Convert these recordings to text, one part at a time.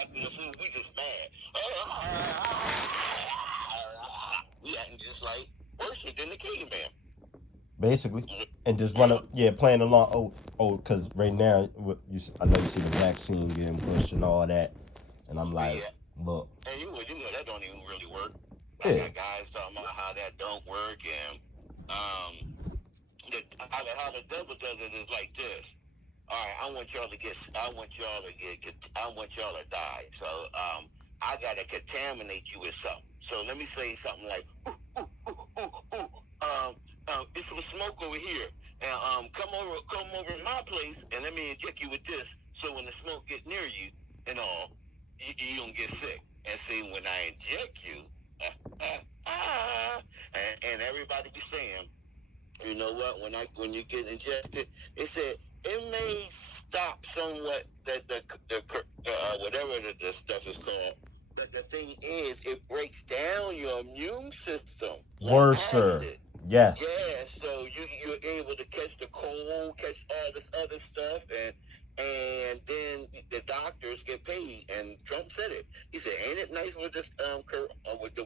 acting a fool. We just mad. We acting just like worse than the caveman. basically, and just run Yeah, up, yeah, playing along. Because right now, I know you see the vaccine getting pushed and all that, and I'm like, yeah. look, And you know that don't even really work. I yeah, got guys talking about how that don't work, and how the devil does it is like this. All right, I want y'all to die. So I gotta contaminate you with something. So let me say something like, ooh, ooh, ooh, it's some smoke over here, and come over to my place, and let me inject you with this. So when the smoke gets near you, and all, you don't get sick. And see, when I inject you, and everybody be saying, you know what? When you get injected, it said it may stop somewhat the whatever the stuff is called. But the thing is, it breaks down your immune system like worser, acid. yes, Yeah, so you're able to catch the cold, catch all this other stuff, and then the doctors get paid. And Trump said it. He said, "Ain't it nice with this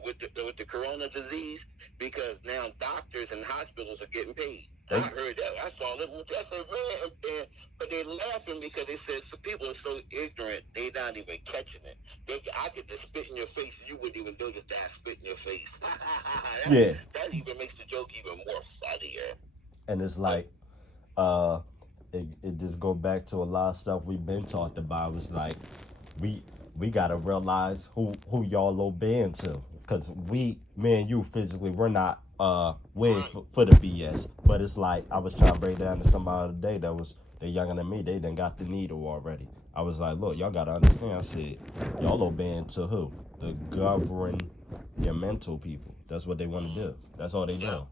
with the corona disease? Because now doctors and hospitals are getting paid." I they, heard that. I saw them. I said, "Man," but they're laughing because they said some people are so ignorant they not even catching it. I could just spit in your face and you wouldn't even notice that I spit in your face. yeah, That even makes the joke even more funnier. and it's But like, it just go back to a lot of stuff we've been talked about. It's like we we gotta realize who y'all obeying to, because me and you physically, we're not we ain't right, for the BS. But it's like I was trying to break down to somebody today that was they younger than me. They done got the needle already. I was like, look, y'all gotta understand. I said, y'all obeying to who? The govern your mental people. That's what they want to do. That's all they yeah, doing.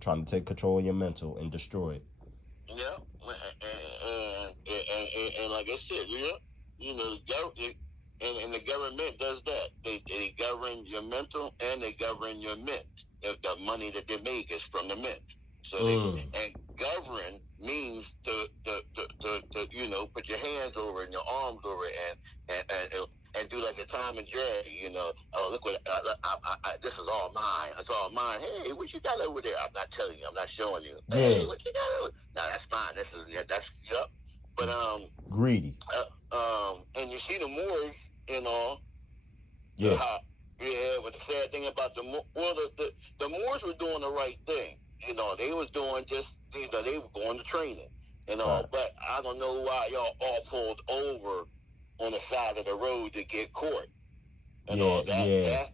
Trying to take control of your mental and destroy it. yeah, and like I said, you know, and the government does that. They govern your mental and they govern your mint. The money that they make is from the mint. So Mm. and govern means to put your hands over it and your arms over it and do like a Tom and Jerry, oh, look what this is all mine. It's all mine. Hey, what you got over there? I'm not telling you. I'm not showing you. Hey, Yeah. what you got over? No, that's mine. That's yep. But Greedy. and you see the Moors, you know, Yeah. how yeah. But the sad thing about the Moors were doing the right thing. They was doing just they were going to training. Right. But I don't know why y'all all pulled over on the side of the road to get caught. Yeah. Yeah.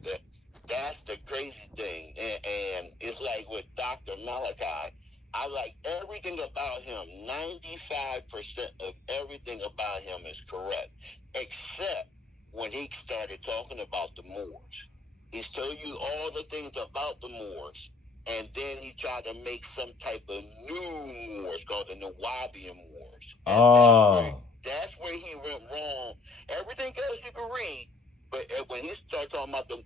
That's the crazy thing, and it's like with Dr. Malachi. I like everything about him. 95% of everything about him is correct, except when he started talking about the Moors. He's told you all the things about the Moors, and then he tried to make some type of new Moors called the Nawabian Moors, and Oh. that's where he went wrong. Everything else you can read, but when he started talking about the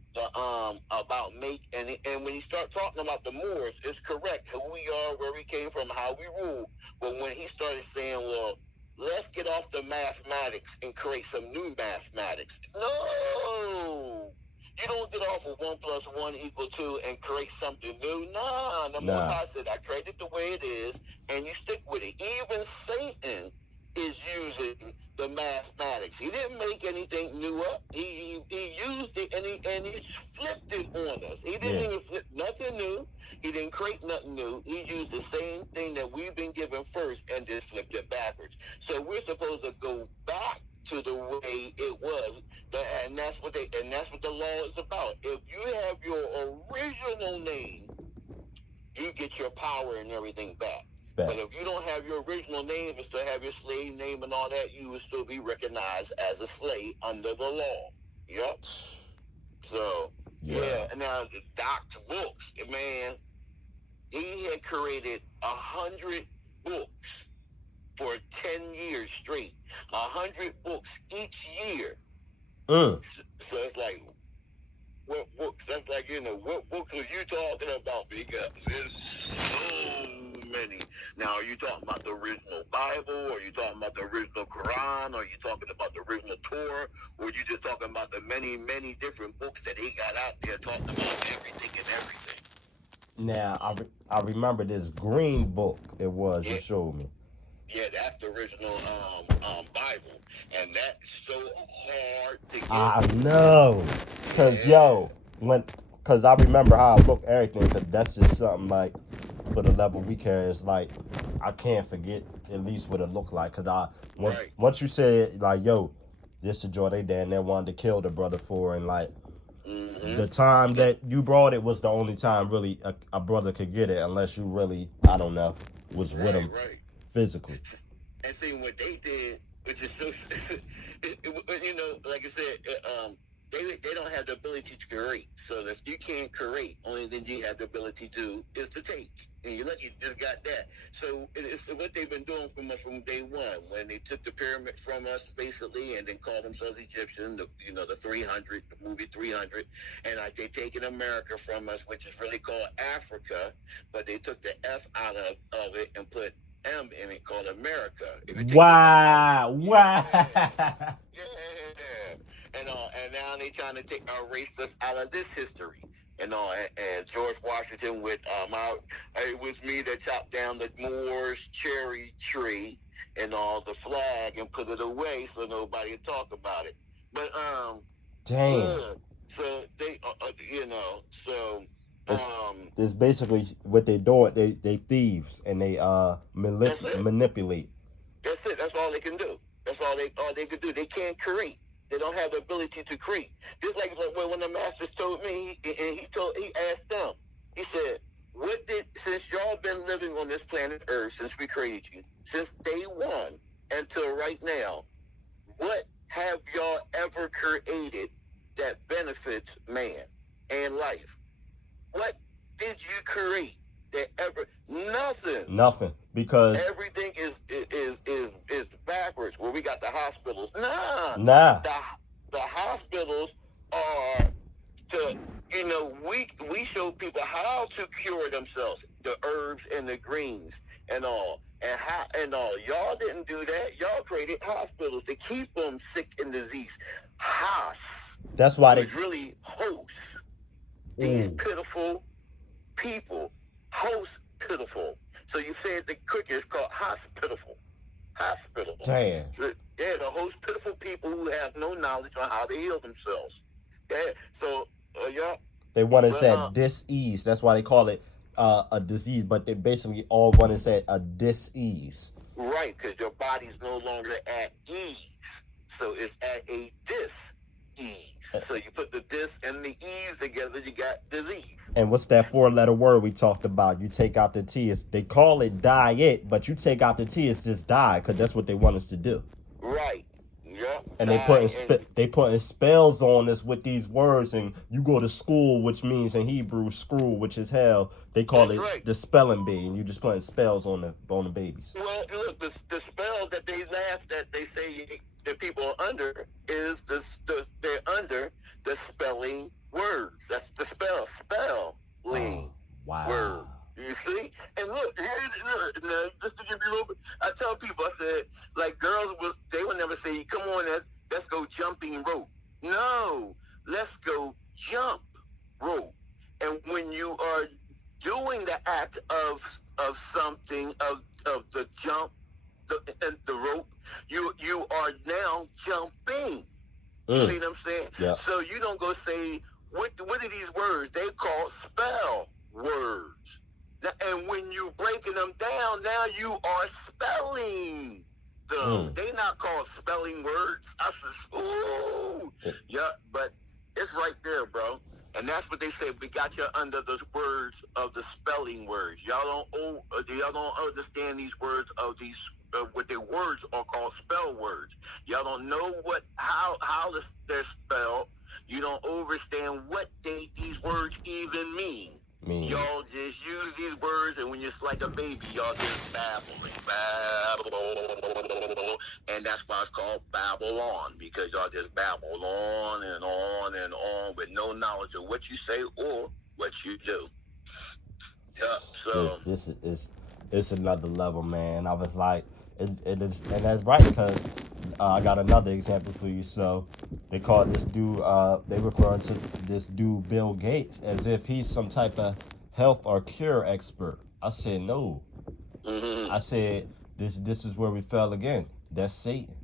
about make and when he started talking about the Moors, it's correct who we are, where we came from, how we rule. But when he started saying, well, let's get off the mathematics and create some new mathematics. No, you don't get off of 1 + 1 = 2 and create something new. Nah, the Most Nah. High said, I created it the way it is, and you stick with it. Even Satan is using the mathematics. He didn't make anything new up. He used it and he flipped it on us. He didn't Yeah. even flip nothing new. He didn't create nothing new. He used the same thing that we've been given first and just flipped it backwards. So we're supposed to go back to the way it was, and that's what the law is about. If you have your original name, you get your power and everything back. But Bet. if you don't have your original name and still have your slave name and all that, you will still be recognized as a slave under the law. Yep. So, Yeah. yeah. Now, Dr. Books, man, he had created 100 books for 10 years straight. 100 books each year. Mm. So it's like, what books? That's like, what books are you talking about? Because there's so many. Now, are you talking about the original Bible? Or are you talking about the original Quran? Or are you talking about the original Torah? Or are you just talking about the many, many different books that he got out there talking about everything and everything? Now I remember this green book. It was you Yeah, showed me. yeah, that's the original Bible, and that's so hard to get. I know, cause Yeah, yo, cause I remember how I look everything. Cause that's just something like for the level we carry. It's like I can't forget at least what it looked like. Cause right. once you said like yo, this is joy they dad and they wanted to kill the brother for, and like Mm-hmm. the time that you brought it was the only time really a brother could get it unless you really I don't know was with Right, him right. physically. And see what they did, which is so, like I said, they don't have the ability to create. So if you can't create, only thing you have the ability to do is to take. And you're lucky you just got that. So it's what they've been doing from us from day one, when they took the pyramid from us basically, and then called themselves Egyptian. The 300, the movie 300, and like they taken America from us, which is really called Africa, but they took the F out of it and put M in it called America. If you take the M out, Wow, wow. yeah. And now they trying to erase us out of this history. And George Washington it was me that chopped down the Moor's cherry tree and all the flag and put it away so nobody would talk about it. But Damn. yeah. So they, so It's um, it's basically what they do. They thieves and they that's it. manipulate. That's it. That's all they can do. That's all they can do. They can't create. They don't have the ability to create. Just like when the masters told me, and he asked them, he said, "What did since y'all been living on this planet Earth since we created you, since day one until right now, what have y'all ever created that benefits man and life? What did you create that ever? Nothing. Nothing because Everything is backwards. Where we got the hospitals. Nah, nah, the the hospitals are to we show people how to cure themselves, the herbs and the greens and all, and how and all. Y'all didn't do that. Y'all created hospitals to keep them sick and diseased. Hos, that's why they. which really hosts these Ooh, pitiful people. Host pitiful. So you said the cookie is called hospitable. Hospital. damn. So, yeah, the host pitiful people who have no knowledge on how to heal themselves. Yeah. So yeah. They want to But say dis-ease. That's why they call it a disease. But they basically all want to say a dis-ease. right, because your body's no longer at ease. So it's at a dis-ease. So you put the dis and the ease together, you got disease. And what's that four-letter word we talked about? You take out the T. They call it diet, but you take out the T. It's just die, because that's what they want us to do. Right. Yep. And Die and they putting spells on us with these words. And you go to school, which means in Hebrew, screw, which is hell. They call that's it right. the spelling bee, and you just putting spells on the babies. Well, look, the spell that they laugh that they say that people are under is they're under the spelling words. That's the Oh, spelling wow. word. You see? And look, now, just to give you a little bit, I tell people, I said, like they would never say, come on, let's go jumping rope. No, let's go jump rope. And when you are doing the act of something of the jump and the rope, you are now jumping. You see Mm, what I'm saying? yeah. So you don't go say what are these words? They call spell words. Now, and when you breaking them down, now you are spelling them. Mm. They not called spelling words. I said, ooh, yeah, but it's right there, bro. And that's what they say. We got you under the words of the spelling words. Y'all don't understand these words of these what their words are called spell words. Y'all don't know how they're spelled. You don't understand what these words even mean. Mean. Y'all just use these words, and when you're like a baby, y'all just babbling, babble, and that's why it's called Babylon, because y'all just babble on and on and on with no knowledge of what you say or what you do. Yeah. This So this is it's another level, man. I was like, it is, and that's right because I got another example for you. So they call this dude, they referring to this dude Bill Gates as if he's some type of health or cure expert. I said no. Mm-hmm. I said this is where we fell again. That's Satan,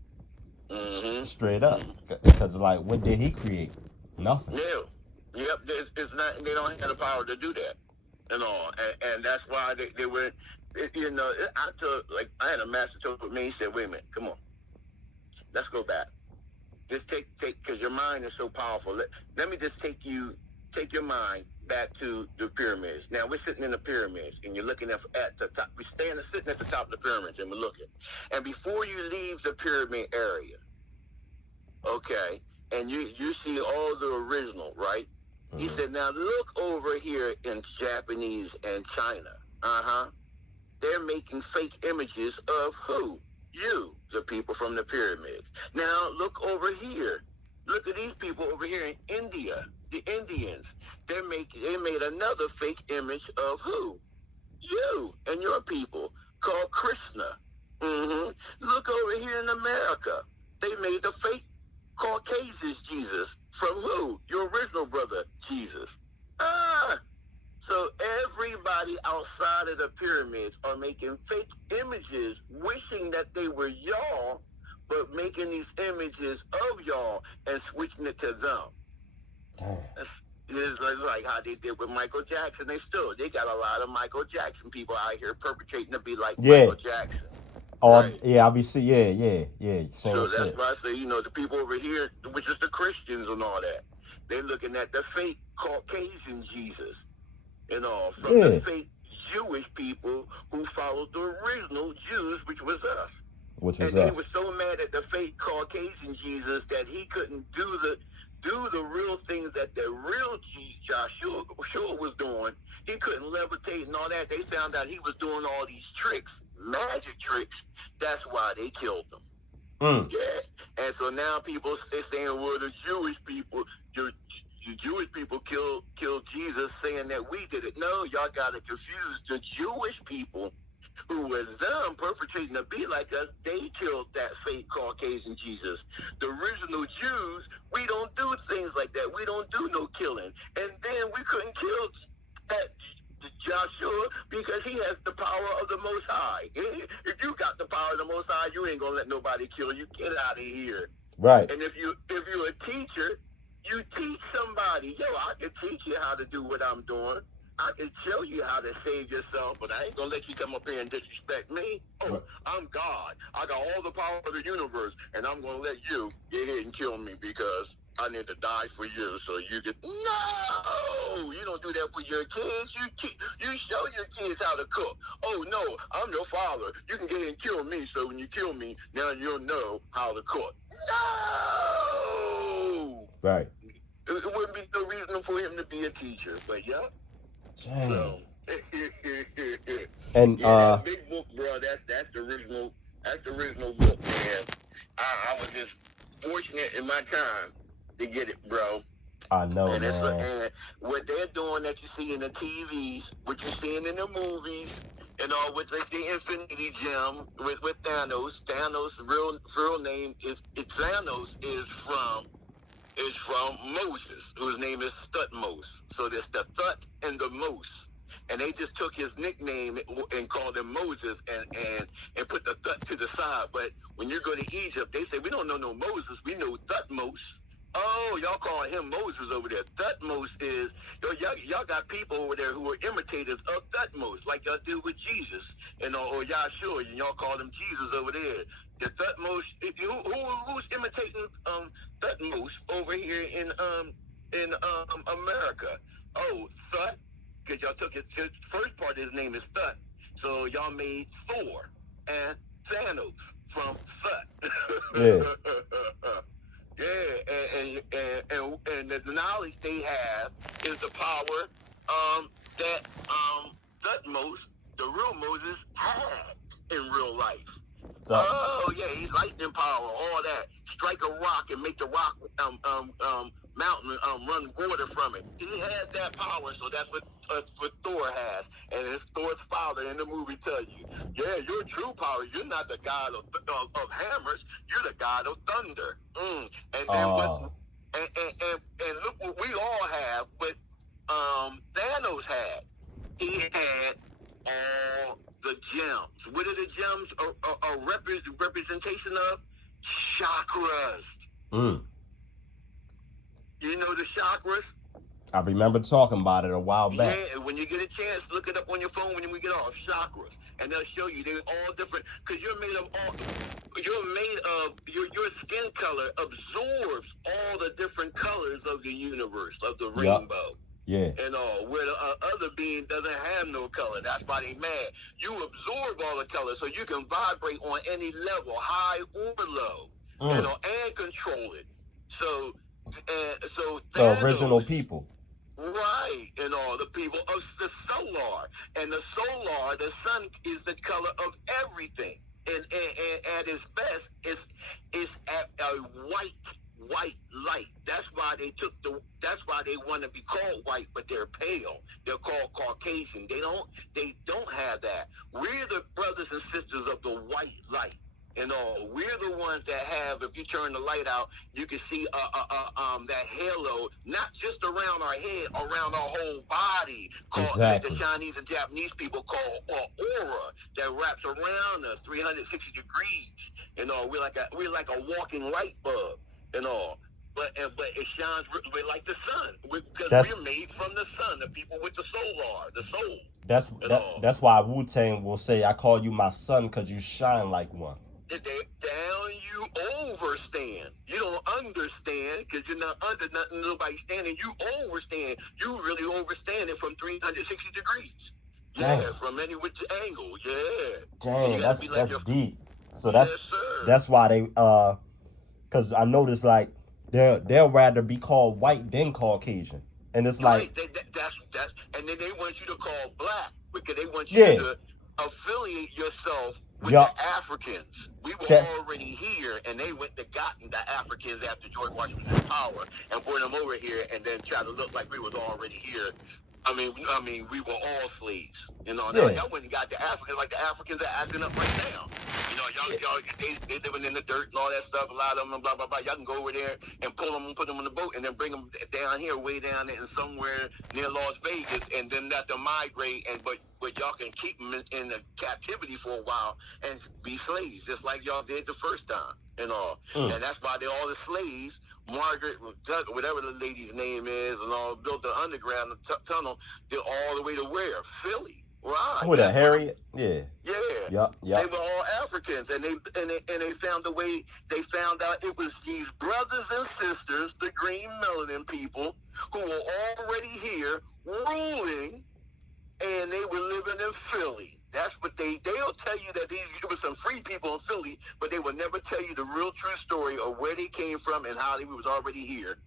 Mm-hmm. straight up. Because like, what did he create? Nothing. Yeah. Yep. It's not. They don't have the power to do that. And that's why they were. I took like I had a master talk with me. He said, "Wait a minute, come on, let's go back. Just take because your mind is so powerful. Let me just take your mind back to the pyramids. Now we're sitting in the pyramids, and you're looking at the top. We're sitting at the top of the pyramids, and we're looking. And before you leave the pyramid area, okay, and you see all the original, right? He Mm-hmm. said, now look over here in Japanese and China. Uh-huh. They're making fake images of who? You, the people from the pyramids. Now look over here. Look at these people over here in India, the Indians. They made another fake image of who? You and your people called Krishna. Mm-hmm. Look over here in America. They made the fake Caucasian Jesus from who? Your original brother, Jesus. Ah, so everybody outside of the pyramids are making fake images, wishing that they were y'all, but making these images of y'all and switching it to them. Damn. It's like how they did with Michael Jackson. They got a lot of Michael Jackson people out here perpetrating to be like Yeah. Michael Jackson. Or Right. yeah, I be see. Yeah, yeah. Same So that's shit. why I say, the people over here, which is the Christians and all that, they're looking at the fake Caucasian Jesus, from the Yeah. fake Jewish people who followed the original Jews, which was us. Which was And they us. were so mad at the fake Caucasian Jesus that he couldn't do the real things that the real Jesus Joshua was doing. He couldn't levitate and all that. They found out he was doing all these tricks, magic tricks. That's why they killed him. Mm. Yeah. And so now people are saying, well, the Jewish people, the Jewish people killed Jesus, saying that we did it. No, y'all got it confused. The Jewish people who was them perpetrating to be like us, they killed that fake Caucasian Jesus. The original Jews, we don't do things like that. We don't do no killing. And then we couldn't kill that Joshua because he has the power of the Most High. If you got the power of the Most High, you ain't gonna let nobody kill you. Get out of here. Right. And if you're a teacher, you teach somebody. Yo, I can teach you how to do what I'm doing. I can show you how to save yourself, but I ain't gonna let you come up here and disrespect me. Oh, Right. I'm God. I got all the power of the universe, and I'm gonna let you get ahead and kill me because I need to die for you so you can. No, you don't do that for your kids. You show your kids how to cook. Oh no, I'm your father. You can get ahead and kill me. So when you kill me, now you'll know how to cook. No, Right. it wouldn't be no reason for him to be a teacher. But yeah. Dang. So And yeah, that big book, bro. That's the original. That's the original book, man. I was just fortunate in my time to get it, bro. I know, And man. and what they're doing that you see in the TVs, what you're seeing in the movies, with the Infinity Gem with Thanos. Thanos' real name is Thanos is from Moses, whose name is Thutmose. So there's the Thut and the Mose. And they just took his nickname and called him Moses and put the Thut to the side. But when you go to Egypt, they say, we don't know no Moses, we know Thutmose. Oh, y'all calling him Moses over there. Thutmose is, y'all got people over there who are imitators of Thutmose, like y'all did with Jesus, or Yahshua, and y'all call him Jesus over there. The Thutmose, who's imitating Thutmose over here in America? Oh, Thut, because y'all took his first part of his name is Thut, so y'all made Thor and Thanos from Thut. Yeah. Yeah, and the knowledge they have is the power that Thutmose, the real Moses, had in real life. So, Oh yeah, he's lightning power, all that. Strike a rock and make the rock mountain run water from it. He has that power, so that's what Thor has. And it's Thor's father in the movie tell you, yeah, your true power, you're not the god of hammers, you're the god of thunder. And then what? Oh, And look what we all have. What Thanos had. He had all the gems. What are the gems a representation of? Chakras. mm. You know the chakras? I remember talking about it a while back. Yeah, when you get a chance, look it up on your phone when we get off. Chakras. And they'll show you they're all different. Because you're made of your skin color absorbs all the different colors of the universe, of the rainbow. Yeah. And where the other being doesn't have no color. That's why they mad. You absorb all the colors so you can vibrate on any level, high or low, and control it. So Thanos, The original people. right, and all the people of the solar. And the solar, the sun is the color of everything. And at its best, it's at a white light. That's why they want to be called white, but they're pale. They're called Caucasian. They don't have that. We're the brothers and sisters of the white light. We're the ones that have, if you turn the light out, you can see that halo, not just around our head, around our whole body, called Exactly. the Chinese and Japanese people call aura, that wraps around us 360 degrees. We're like a walking light bulb and all. But it shines like the sun, because we're made from the sun. The people with the soul. That's why Wu-Tang will say, "I call you my son because you shine like one." Down you overstand. You don't understand because you're not under nothing, nobody standing. You overstand. You really overstand it from 360 degrees. Yeah, Dang. from any which angle. Yeah. Dang, that's deep. So yes, that's why they because I noticed like they'll rather be called white than Caucasian, and it's like that's and then they want you to call black because they want you to affiliate yourself with the Africans. We were already here, and they went to gotten the Africans after George Washington's power and brought them over here, and then try to look like we was already here. I mean, we were all slaves. Now y'all went and got the Africans, like the Africans are acting up right now. Y'all they living in the dirt and all that stuff. A lot of them, and blah blah blah. Y'all can go over there and pull them and put them in the boat, and then bring them down here, way down there, and somewhere near Las Vegas, and then let them migrate. But y'all can keep them in the captivity for a while and be slaves, just like y'all did the first time and all. And that's why all the slaves, Margaret, whatever the lady's name is, and all, built the underground tunnel, they're all the way to where? Philly. Right. Who the Harriet? Yeah. Yeah. Yep. They were all Africans, and they found a way. They found out it was these brothers and sisters, the green melanin people, who were already here ruling, and they were living in Philly. That's what they'll tell you that it was some free people in Philly, but they will never tell you the real true story of where they came from and how they was already here.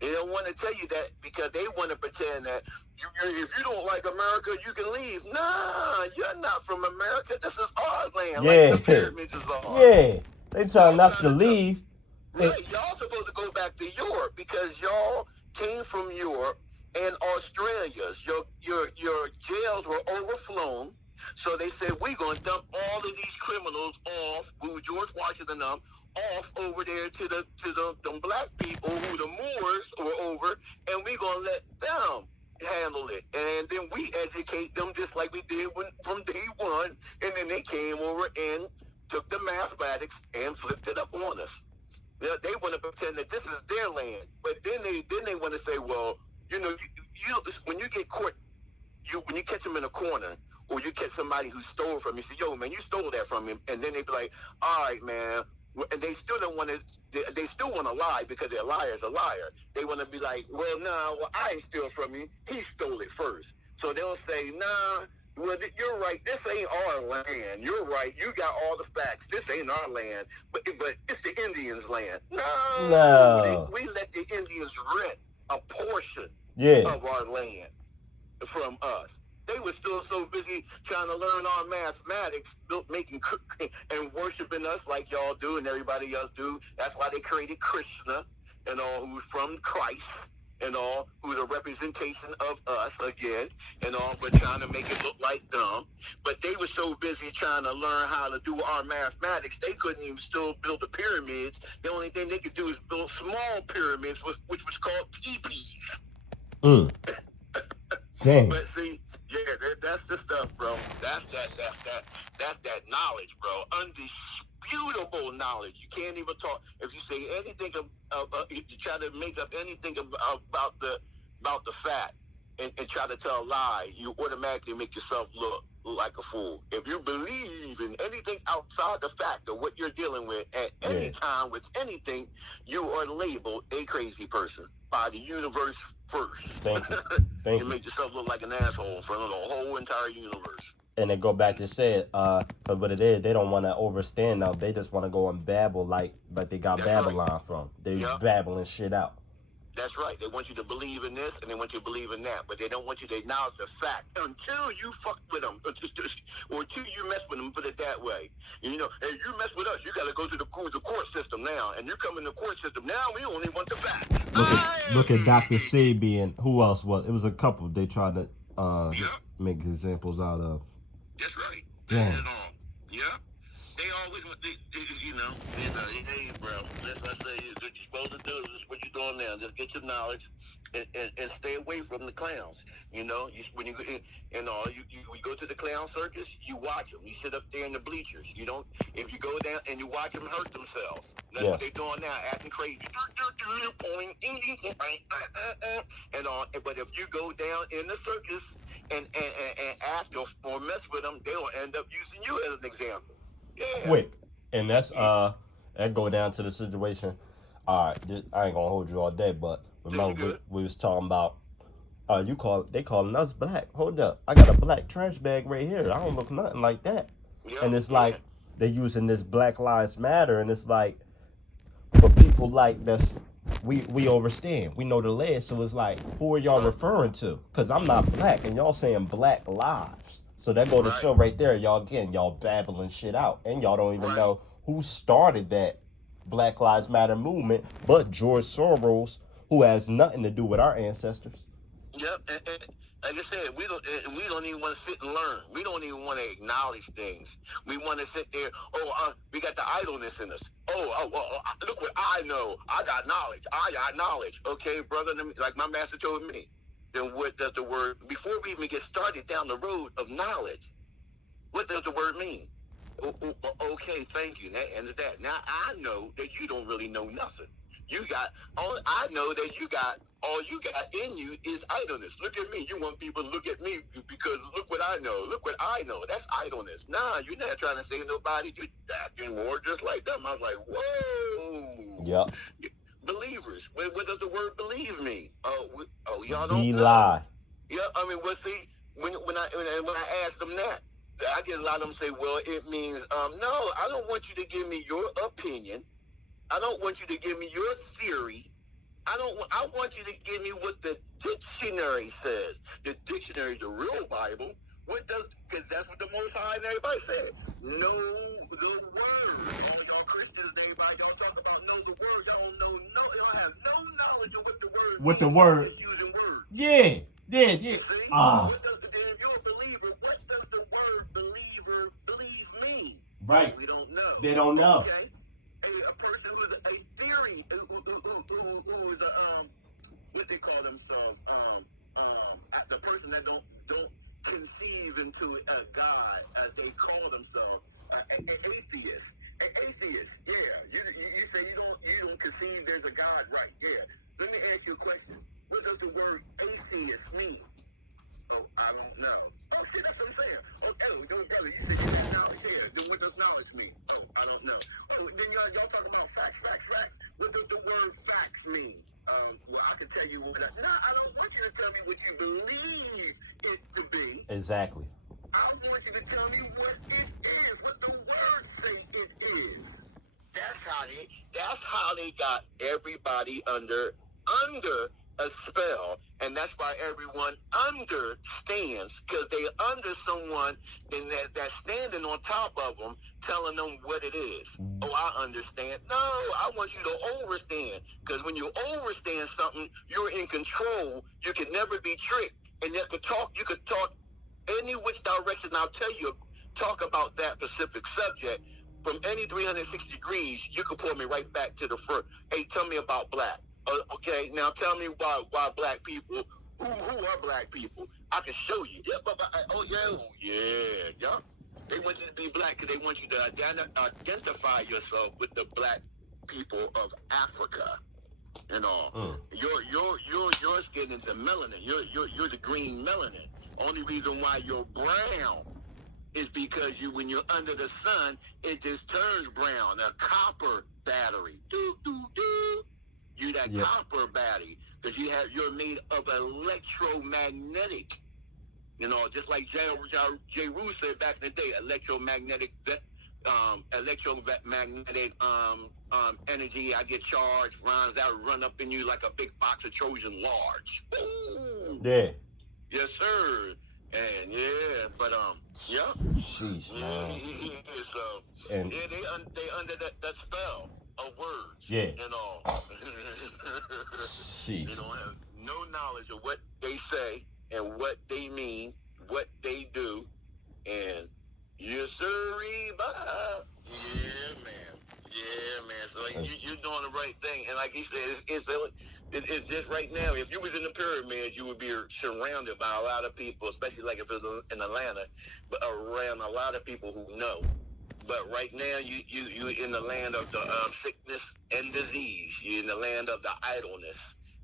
They don't want to tell you that because they want to pretend that if you don't like America, you can leave. Nah, you're not from America. This is our land. Yeah. Like the pyramids is ours. Yeah. They trying not to leave. Right. Y'all supposed to go back to Europe because y'all came from Europe and Australia. Your jails were overflown. So they said, we're going to dump all of these criminals off, who George Washington off over there to the black people who the Moors were over, and we're going to let them handle it. And then we educate them just like we did from day one, and then they came over and took the mathematics and flipped it up on us. They want to pretend that this is their land, but then they want to say, well, you when you get caught, when you catch them in a corner, or you catch somebody who stole from you, say, yo, man, you stole that from him. And then they be like, all right, man. And they still don't want to, they still want to lie because they're liars, a liar. They want to be like, well, I ain't steal from you. He stole it first. So they'll say, nah, well, you're right. This ain't our land. You're right. You got all the facts. This ain't our land. But it's the Indians' land. No. We let the Indians rent a portion of our land from us. They were still so busy trying to learn our mathematics, making and worshiping us like y'all do and everybody else do. That's why they created Krishna. and all, who's from Christ, and all, who's a representation of us again, and all, but trying to make it look like them. But they were so busy trying to learn how to do our mathematics, they couldn't even still build the pyramids. The only thing they could do is build small pyramids, which was called teepees. Mm. Dang. But see, yeah, that's the stuff, bro. That's that knowledge, bro. Undisputable knowledge. You can't even talk. If you say anything you try to make up anything about the fact and try to tell a lie, you automatically make yourself look like a fool. If you believe in anything outside the fact of what you're dealing with at any time with anything, you are labeled a crazy person by the universe first. Thank you. You make yourself look like an asshole in front of the whole entire universe. And they go back to say, but what it is, they don't want to overstand now. They just want to go and babble like they got That's Babylon right. from. They babbling shit out. That's right. They want you to believe in this and they want you to believe in that, but they don't want you to acknowledge the fact until you fuck with them, or until you mess with them. Put it that way. You know, hey, you mess with us, you got to go to the court system now, and you come in the court system now. We only want the facts. Look at Dr. Sebi and who else was? It was a couple they tried to make examples out of. That's right. Damn. Yeah. They always, hey, bro, that's what I say. What you're supposed to do is what you're doing now. Just get your knowledge and stay away from the clowns. You know, when you go to the clown circus, you watch them. You sit up there in the bleachers. You don't. If you go down and you watch them hurt themselves, that's what they're doing now, acting crazy. And all. But if you go down in the circus and act or mess with them, they'll end up using you as an example. Yeah. Quick, and that's that go down to the situation. All right, I ain't gonna hold you all day, but remember we was talking about they calling us black. Hold up, I got a black trash bag right here. I don't look nothing like that. And it's like they using this Black Lives Matter, and it's like for people like that's we understand, we know the list, so it's like who are y'all referring to? Because I'm not black, and y'all saying Black Lives. So that go to show right there, y'all babbling shit out, and y'all don't even know who started that Black Lives Matter movement, but George Soros, who has nothing to do with our ancestors. Yep, and like I said, we don't even want to sit and learn. We don't even want to acknowledge things. We want to sit there. We got the idleness in us. Look what I know. I got knowledge. I got knowledge. Okay, brother. Like my master told me. Then what does the word, before we even get started down the road of knowledge, what does the word mean? Okay, thank you. That ends that. Now I know that you don't really know nothing. I know that all you got in you is idleness. Look at me. You want people to look at me because look what I know. Look what I know. That's idleness. Nah, you're not trying to save nobody. You're acting more just like them. I was like, whoa. Yep. Believers. What does the word believe mean? Y'all don't know. Lie. Yeah, I mean, well, see, when I ask them that, I get a lot of them say, well, it means, no, I don't want you to give me your opinion. I don't want you to give me your theory. I want you to give me what the dictionary says. The dictionary is the real Bible. Because that's what the Most High and everybody said. Know the word. All y'all Christians, everybody, y'all talk about know the word. Y'all have no knowledge of what the word means. What the word? Using words. Yeah. See? If you're a believer, what does the word believe mean? Right. We don't know. They don't know. Okay. A person who's a theory, who is what they call themselves, the person that don't conceive into a God, as they call themselves, an atheist. An atheist, yeah. You say you don't conceive there's a God, right? Yeah. Let me ask you a question. What does the word atheist mean? Oh, I don't know. Oh shit, that's what I'm saying. Brother, you said you had knowledge here. Then what does knowledge mean? Oh, I don't know. Oh, then y'all talk about facts. What does the word facts mean? Well, I can tell you what. I don't want you to tell me what you believe it to be. Exactly. I want you to tell me what it is. What the words say it is. That's how they got everybody under a spell, and that's why everyone understands, because they under someone that's standing on top of them, telling them what it is. Oh, I understand. No, I want you to overstand, because when you overstand something, you're in control. You can never be tricked, and you could talk any which direction. I'll tell you, talk about that specific subject from any 360 degrees. You can pull me right back to the front. Hey, tell me about black. Okay, now tell me why black people. Who are black people? I can show you. Yeah, yeah. They want you to be black because they want you to identify yourself with the black people of Africa. And all. Your skin is a melanin. You're the green melanin. Only reason why you're brown is because when you're under the sun, it just turns brown. A copper battery. You that copper battery, because you're made of electromagnetic. Just like J. Rue said back in the day, electromagnetic energy. I get charged, runs that run up in you like a big box of Trojan large. Ooh. Yeah. Yes, sir. And yeah. Sheesh, man. So And they under that spell of words. Yeah. They don't have no knowledge of what they say and what they mean, what they do, and yes, sir, yeah, man. So you're doing the right thing, and like he said, it's just right now. If you was in the pyramids, you would be surrounded by a lot of people, especially like if it was in Atlanta, but around a lot of people who know. But right now, you in the land of the sickness and disease. You're in the land of the idleness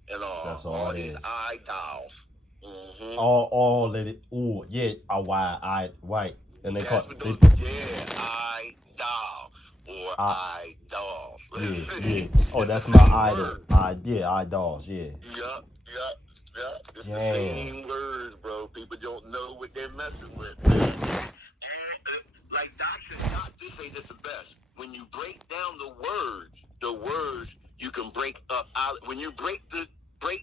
and all. That's all these is. idols. Mm-hmm. All that it. Oh yeah, white, and they call it. Idol or idols. Yeah. Oh, that's my idol. Idols. Yeah. Yup. It's the same words, bro. People don't know what they're messing with. Like Doc say this the best. When you break down the words you can break up. When you break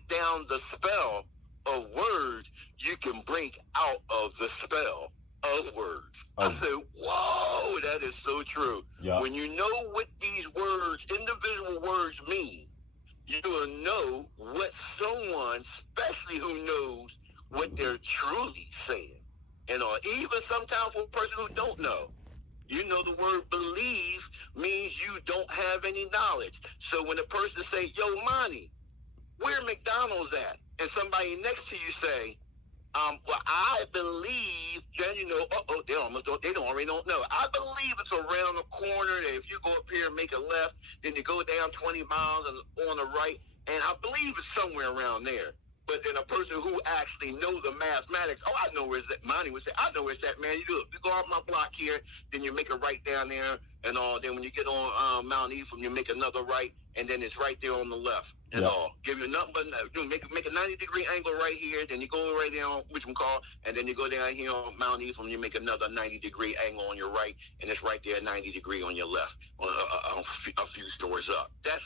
down the spell of words, you can break out of the spell of words. I said, whoa, that is so true. Yep. When you know what these words, individual words mean, you will know what someone, especially who knows what they're truly saying. Even sometimes for a person who don't know. The word believe means you don't have any knowledge. So when a person say, yo, Monty, where McDonald's at? And somebody next to you say, well, I believe, then they don't already don't know. I believe it's around the corner that if you go up here and make a left, then you go down 20 miles and on the right, and I believe it's somewhere around there. But then a person who actually knows the mathematics, I know where's that. Monty would say, I know where's that, man. You go off my block here, then you make a right down there, and all. Then when you get on Mount Ephraim, you make another right, and then it's right there on the left, and all. Give you nothing but make a 90-degree angle right here, then you go right down, which we call, and then you go down here on Mount Ephraim, you make another 90-degree angle on your right, and it's right there 90-degree on your left, a few stores up. That's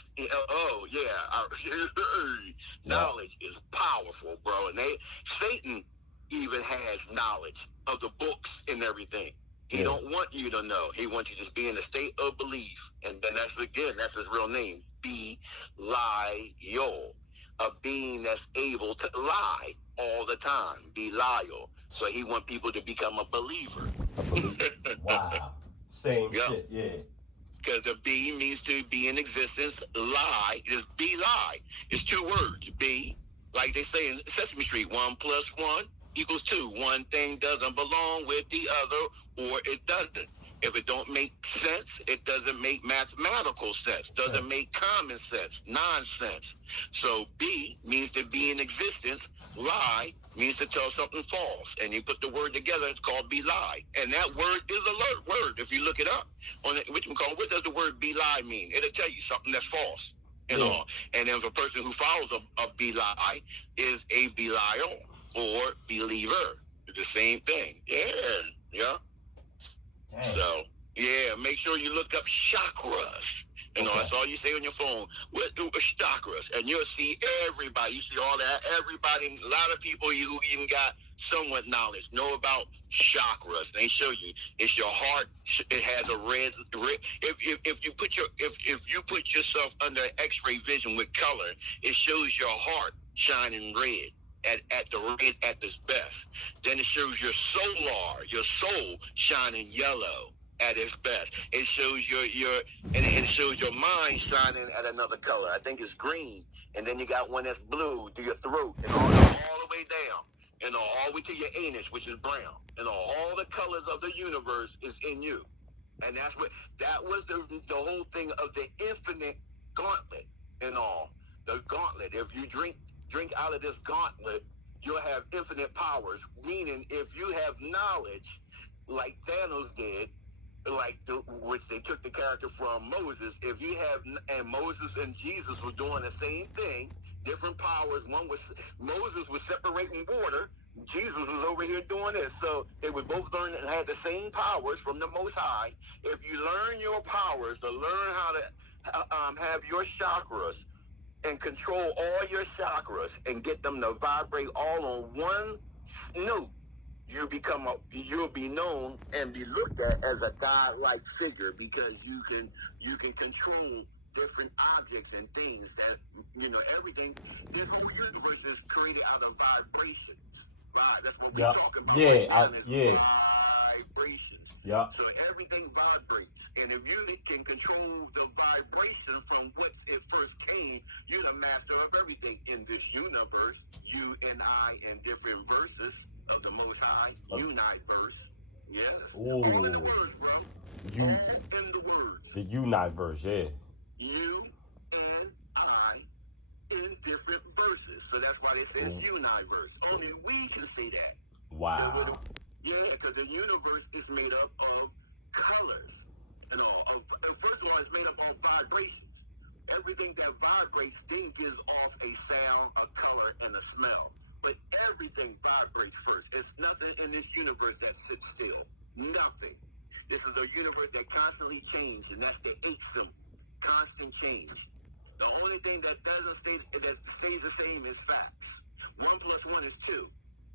knowledge is powerful, bro. And Satan even has knowledge of the books and everything. He don't want you to know. He wants you to just be in a state of belief. And then that's his real name. Belial. A being that's able to lie all the time. Belial. So he wants people to become a believer. Wow. Same shit, yeah. Because the be means to be in existence. Lie is be lie. It's two words. Be, like they say in Sesame Street, 1 + 1 = 2. One thing doesn't belong with the other, or it doesn't. If it don't make sense, it doesn't make mathematical sense. Doesn't make common sense. Nonsense. So be means to be in existence. Lie means to tell something false. And you put the word together, it's called be lie. And that word is a word. If you look it up on it, what does the word be lie mean? It'll tell you something that's false and all. And then the person who follows a be lie is a belial or believer. It's the same thing. Yeah. Dang. So, make sure you look up chakras You know, that's all you say on your phone. What do chakras? And you'll see everybody. You see all that. Everybody, a lot of people who even got somewhat knowledge know about chakras. They show you it's your heart. It has a red. If you put yourself under X-ray vision with color, it shows your heart shining red. At the red at its best. Then it shows your soul shining yellow at its best. It shows and it shows your mind shining at another color. I think it's green. And then you got one that's blue to your throat and all the way down. And all the way to your anus, which is brown. And all the colors of the universe is in you. And that was the whole thing of the infinite gauntlet and all. The gauntlet. If you drink out of this gauntlet, you'll have infinite powers. Meaning, if you have knowledge, like Thanos did, which they took the character from Moses. If you have, and Moses and Jesus were doing the same thing, different powers. Moses was separating water. Jesus was over here doing this. So they would both learn and had the same powers from the Most High. If you learn your powers, to learn how to have your chakras and control all your chakras and get them to vibrate all on one note, you'll be known and be looked at as a godlike figure, because you can control different objects and things that, everything. This whole universe is created out of vibrations. That's what we're talking about right now, is vibrations. Yeah. So everything vibrates. And if you can control the vibration from which it first came, you're the master of everything in this universe. You and I in different verses of the Most High, unite verse. Yes. Ooh. All in the words, bro. All in the words. The unite verse, yeah. You and I in different verses. So that's why they say it's unite verse. Only we can say that. Wow. Because the universe is made up of colors and all. First of all, it's made up of vibrations. Everything that vibrates then gives off a sound, a color, and a smell. But everything vibrates first. It's nothing in this universe that sits still. Nothing. This is a universe that constantly changes, and that's the axiom, constant change. The only thing that stays the same is facts. 1 + 1 is 2.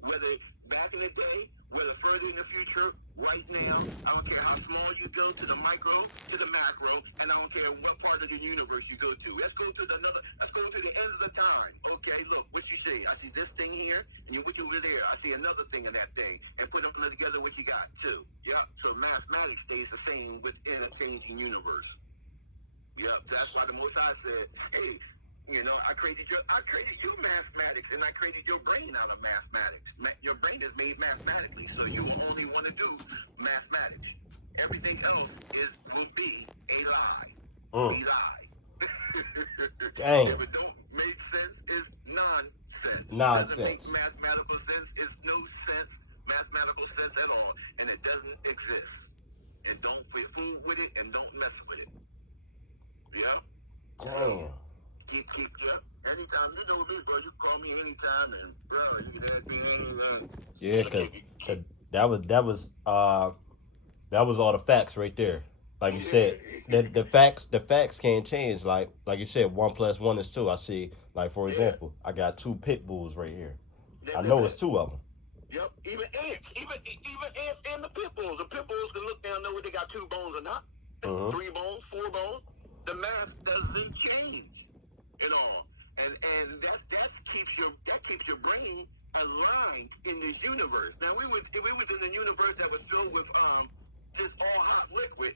Whether back in the day, whether further in the future, right now, I don't care how small you go, to the micro, to the macro, and I don't care what part of the universe you go to. Let's go to the ends of time. Okay, look, what you see? I see this thing here, and you look over there. I see another thing in that thing, and put them together, what you got too. Yeah. So mathematics stays the same within a changing universe. Yeah. That's why the Most High said, "Hey, I created you mathematics, and I created your brain out of mathematics. Your brain is made mathematically, so you will only want to do mathematics. Everything else will be a lie. A lie. Dang. If it don't make sense, it's nonsense. Nonsense. Doesn't make mathematical sense. It's no sense, mathematical sense at all, and it doesn't exist. And don't fool with it, and don't mess with it. Yeah. Damn. Keep anytime. You know me, bro. You call me anytime, and bro, you can ask me anything. Yeah, cause that was all the facts right there. Like you said, the facts can't change. Like you said, 1 + 1 is 2. I see. Like, for example, I got 2 pit bulls right here. I know it's 2 of them. Yep. Even ants and the pit bulls. The pit bulls can look down, know whether they got 2 bones or not. 3 bones, 4 bones. The math doesn't change at all. And that keeps your brain aligned in this universe. Now, if we was in a universe that was filled with just all hot liquid,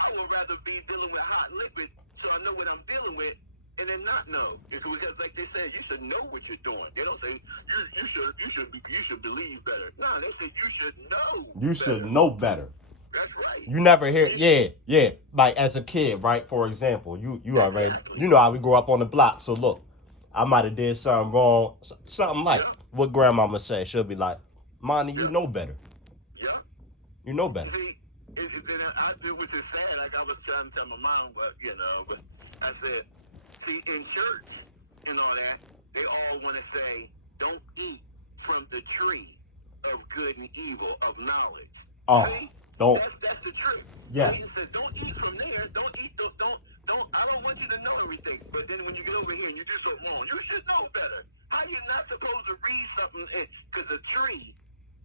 I would rather be dealing with hot liquid, so I know what I'm dealing with, and then not know. Because like they said, you should know what you're doing. They don't say you should believe better. No, they said you should know. You should know better. That's right. You never hear, yeah. Like, as a kid, right? For example, you already, you know how we grew up on the block. So look, I might have did something wrong, something like what grandmama say. She'll be like, "Monty, you know better. Yeah. You know better." See, which is sad. Like I was trying to tell my mom, but I said, see, in church and all that, they all want to say, "Don't eat from the tree of good and evil, of knowledge." Oh. See? Don't. That's the trick. Yes. He says, don't eat from there. Don't I don't want you to know everything, but then when you get over here and you do something wrong, you should know better. How you not supposed to read something? Because a tree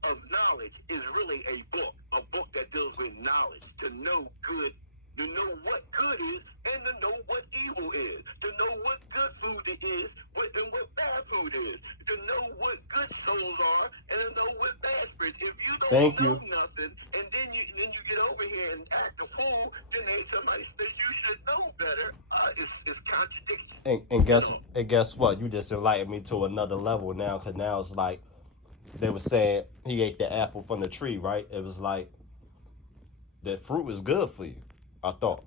of knowledge is really a book that deals with knowledge, to know good, to know what good is, and to know what evil is, to know what good food it is, and what bad food is, to know what good souls are, and to know what bad spirits. If you don't know nothing, and then you get over here and act a fool, then somebody says you should know better. It's contradiction. And guess what? You just enlightened me to another level now, because now it's like they were saying he ate the apple from the tree, right? It was like that fruit is good for you. I thought.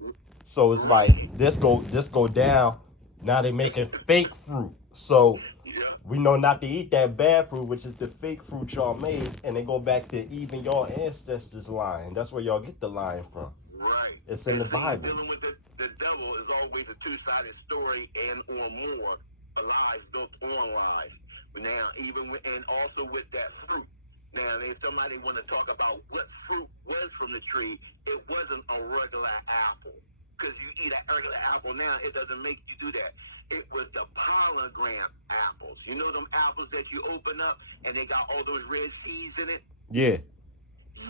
So it's like this go down. Now they making fake fruit. So Yeah. we know not to eat that bad fruit, which is the fake fruit y'all made, and they go back to even your ancestors' line. That's where y'all get the line from. Right. It's in And the see, Bible. dealing with the devil is always a two-sided story and or more. Lies built on lies. Now, and also with that fruit. Now, if somebody want to talk about what fruit was from the tree, it wasn't a regular apple. Because you eat a regular apple now, it doesn't make you do that. It was the pomegranate apples. You know them apples that you open up and they got all those red seeds in it? Yeah.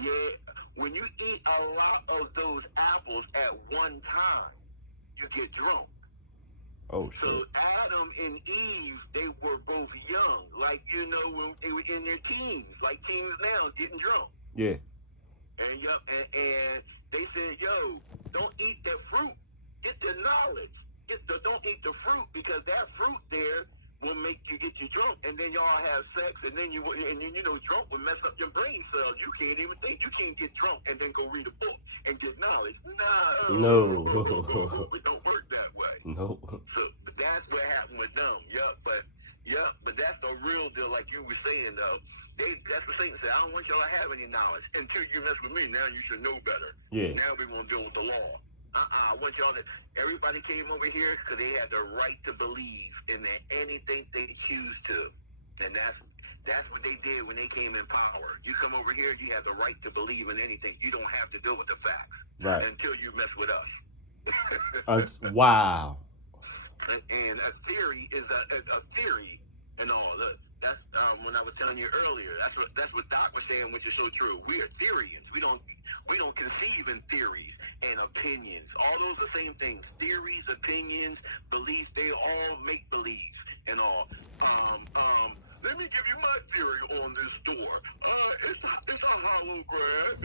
Yeah, when you eat a lot of those apples at one time, you get drunk. Oh So shit. Adam and Eve, they were both young, like when they were in their teens, like teens now, getting drunk. Yeah. And they said, "Yo, don't eat that fruit. Get the knowledge. Don't eat the fruit because that fruit there will make you get you drunk, and then y'all have sex, and then drunk will mess up your brain cells. You can't even think. You can't get drunk and then go read a book and get knowledge. No. No, it don't work that way. No. So that's what happened with them. But that's the real deal, like you were saying though. That's what Satan said. I don't want y'all to have any knowledge until you mess with me. Now you should know better. Yeah. Now we're gonna deal with the law. I want y'all to. Everybody came over here because they had the right to believe in anything they choose to, and that's what they did when they came in power. You come over here, you have the right to believe in anything. You don't have to deal with the facts until you mess with us. Wow. And a theory is a theory and all. That's when I was telling you earlier. That's what Doc was saying, which is so true. We are theorians. We don't conceive in theories and opinions. All those are the same things. Theories, opinions, beliefs. They all make believes and all. Let me give you my theory on this door. It's a hologram.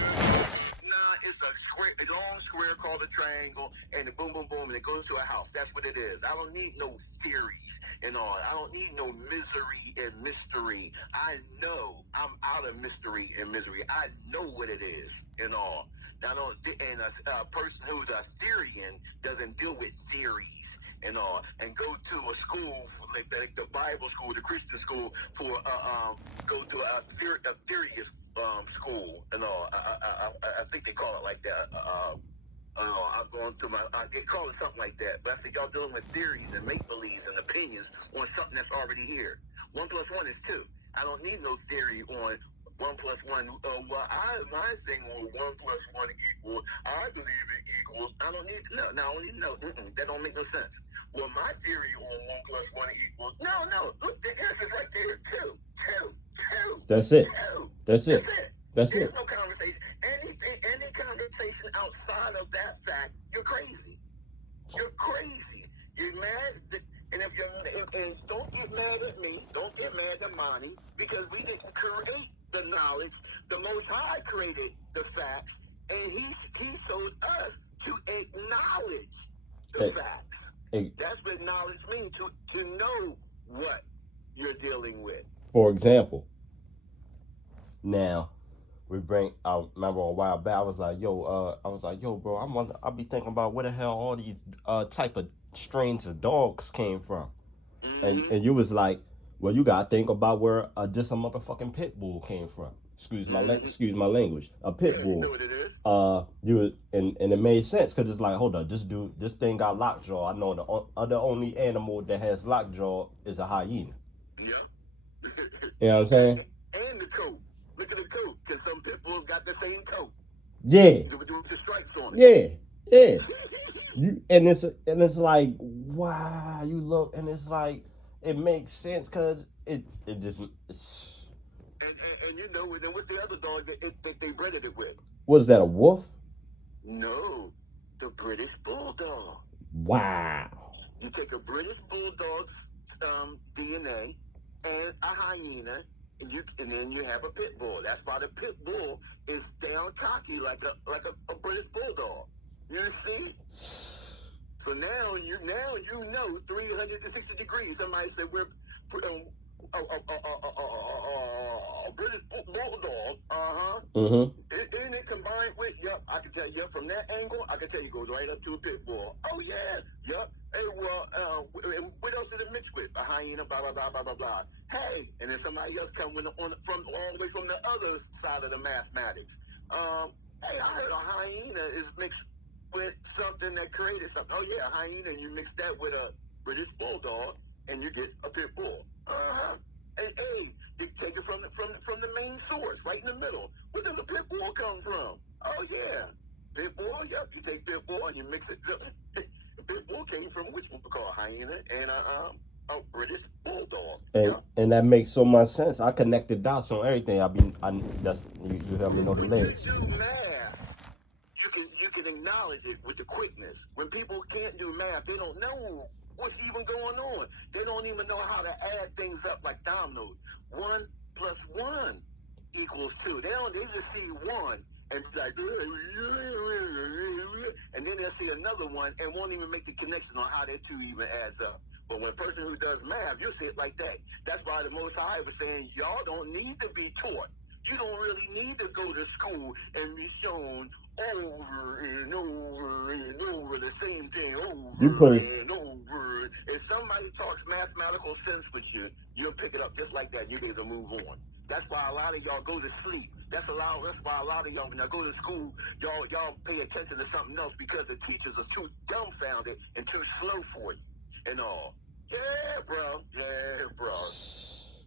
Nah, it's a long square called a triangle, and boom, boom, boom, and it goes to a house. That's what it is. I don't need no theories and all. I don't need no misery and mystery. I know I'm out of mystery and misery. I know what it is and all. And a person who's a Syrian doesn't deal with theories and all, and go to a school like the Bible school, the Christian school, for go to a serious school and all. I think they call it like that. I'm going through they call it something like that. But I think y'all dealing with theories and make believes and opinions on something that's already here. 1 + 1 is 2. I don't need no theory on 1 + 1. My thing on 1 + 1 equals. I believe it equals. I don't need no. I don't need no. That don't make no sense. Well, my theory on 1 + 1 equals. No. Look, the answer's right there. Two. That's it. Two. That's it. That's There's it. no conversation. Any conversation outside of that fact, you're crazy. You're crazy. You're mad. And and don't get mad at me. Don't get mad at Monty, because we didn't create the knowledge. The Most High created the facts, and he told us to acknowledge the facts. That's what knowledge means, to know what you're dealing with. For example, now I remember a while back, I was like, yo, bro, I'll be thinking about where the hell all these type of strains of dogs came from. And you was like, well, you gotta think about where just a motherfucking pit bull came from. Excuse my language. A pit bull. You know what it is? And it made sense, because it's like, hold on, this thing got lockjaw. I know the other only animal that has lockjaw is a hyena. Yeah. You know what I'm saying? And the coat. Look at the coat, because some pit bulls got the same coat. Yeah. With the stripes on it. Yeah. it's like, wow, you look, and it's like it makes sense because it just it's, And you know, and then what's the other dog that they bred it with? what is that, a wolf? No, the British Bulldog. Wow. You take a British Bulldog's DNA and a hyena, and then you have a pit bull. That's why the pit bull is down cocky like a British Bulldog. You see? So now you know 360 degrees. Somebody said we're a British Bulldog. Mm-hmm. And it combined with, yep, I can tell you from that angle, I can tell you goes right up to a pit bull. Oh yeah, yep. Hey, well, and what else did it mix with? A hyena, blah blah blah blah blah blah. Hey, and then somebody else come from all the way from the other side of the mathematics. Hey, I heard a hyena is mixed with something that created something. Oh yeah, a hyena, and you mix that with a British bulldog, and you get a pit bull. Hey, they take it from the main source, right in the middle. Where does the pit bull come from? Oh yeah, pit bull. Yep, you take pit bull and you mix it. The pit bull came from which one we call hyena and a British bulldog. Yep. And that makes so much sense. I connected dots on everything. That's you help me know the When you legs. do math, you can acknowledge it with the quickness. When people can't do math, they don't know what's even going on. They don't even know how to add things up like dominoes. 1 + 1 = 2. They just see one and be like, and then they'll see another one and won't even make the connection on how that two even adds up. But when a person who does math, you'll see it like that. That's why the Most High was saying, y'all don't need to be taught. You don't really need to go to school and be shown over and over and over the same thing You put over it. and over. If somebody talks mathematical sense with you, you'll pick it up just like that. You'll be able to move on. That's why a lot of y'all go to sleep. That's why a lot of y'all, when y'all go to school, y'all pay attention to something else because the teachers are too dumbfounded and too slow for you and all. Yeah, bro. Yeah, bro.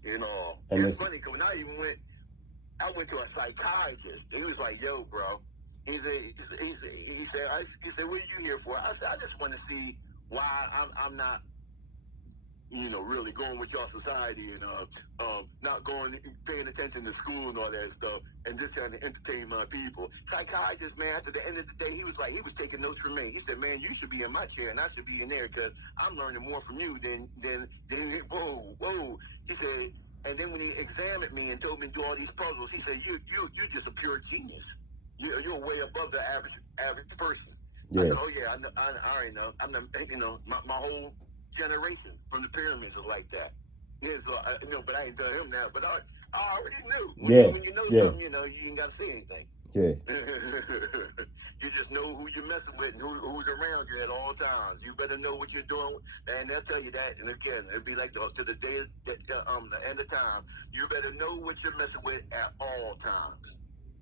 You know, And it's it's funny because when I went to a psychiatrist. He was like, "Yo, bro." He said, "What are you here for?" I said, "I just want to see why I'm not, really going with your society and not going paying attention to school and all that stuff, and just trying to entertain my people." Psychiatrist, man. After the end of the day, he was taking notes from me. He said, "Man, you should be in my chair and I should be in there because I'm learning more from you than whoa." He said. And then when he examined me and told me to do all these puzzles, he said, "You just a pure genius. You're way above the average person." I yeah. said, "Oh yeah, I already know. I'm the, my whole generation from the pyramids is like that." Yeah, so but I ain't done him now. But I already knew. Yeah. When you know Yeah. something, you ain't got to say anything. Yeah. You just know who you're messing with and who's around you at all times. You better know what you're doing, and they'll tell you that. And again, it'll be like to the day that the end of time. You better know what you're messing with at all times,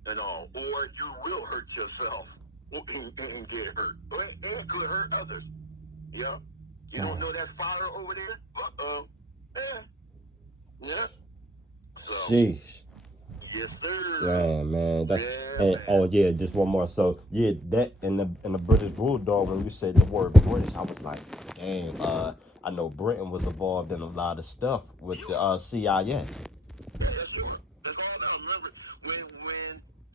and all, or you will hurt yourself and get hurt, and could hurt others. Yeah, you don't know that fire over there. Yeah, yeah. So Jeez. yes, sir. Damn, man. That's Yeah, and man. oh yeah, just one more. So yeah, that in the British Bulldog, when you said the word British, I was like, dang. I know Britain was involved in a lot of stuff with the Sure. CIA. Yeah, sure. That's all I remember.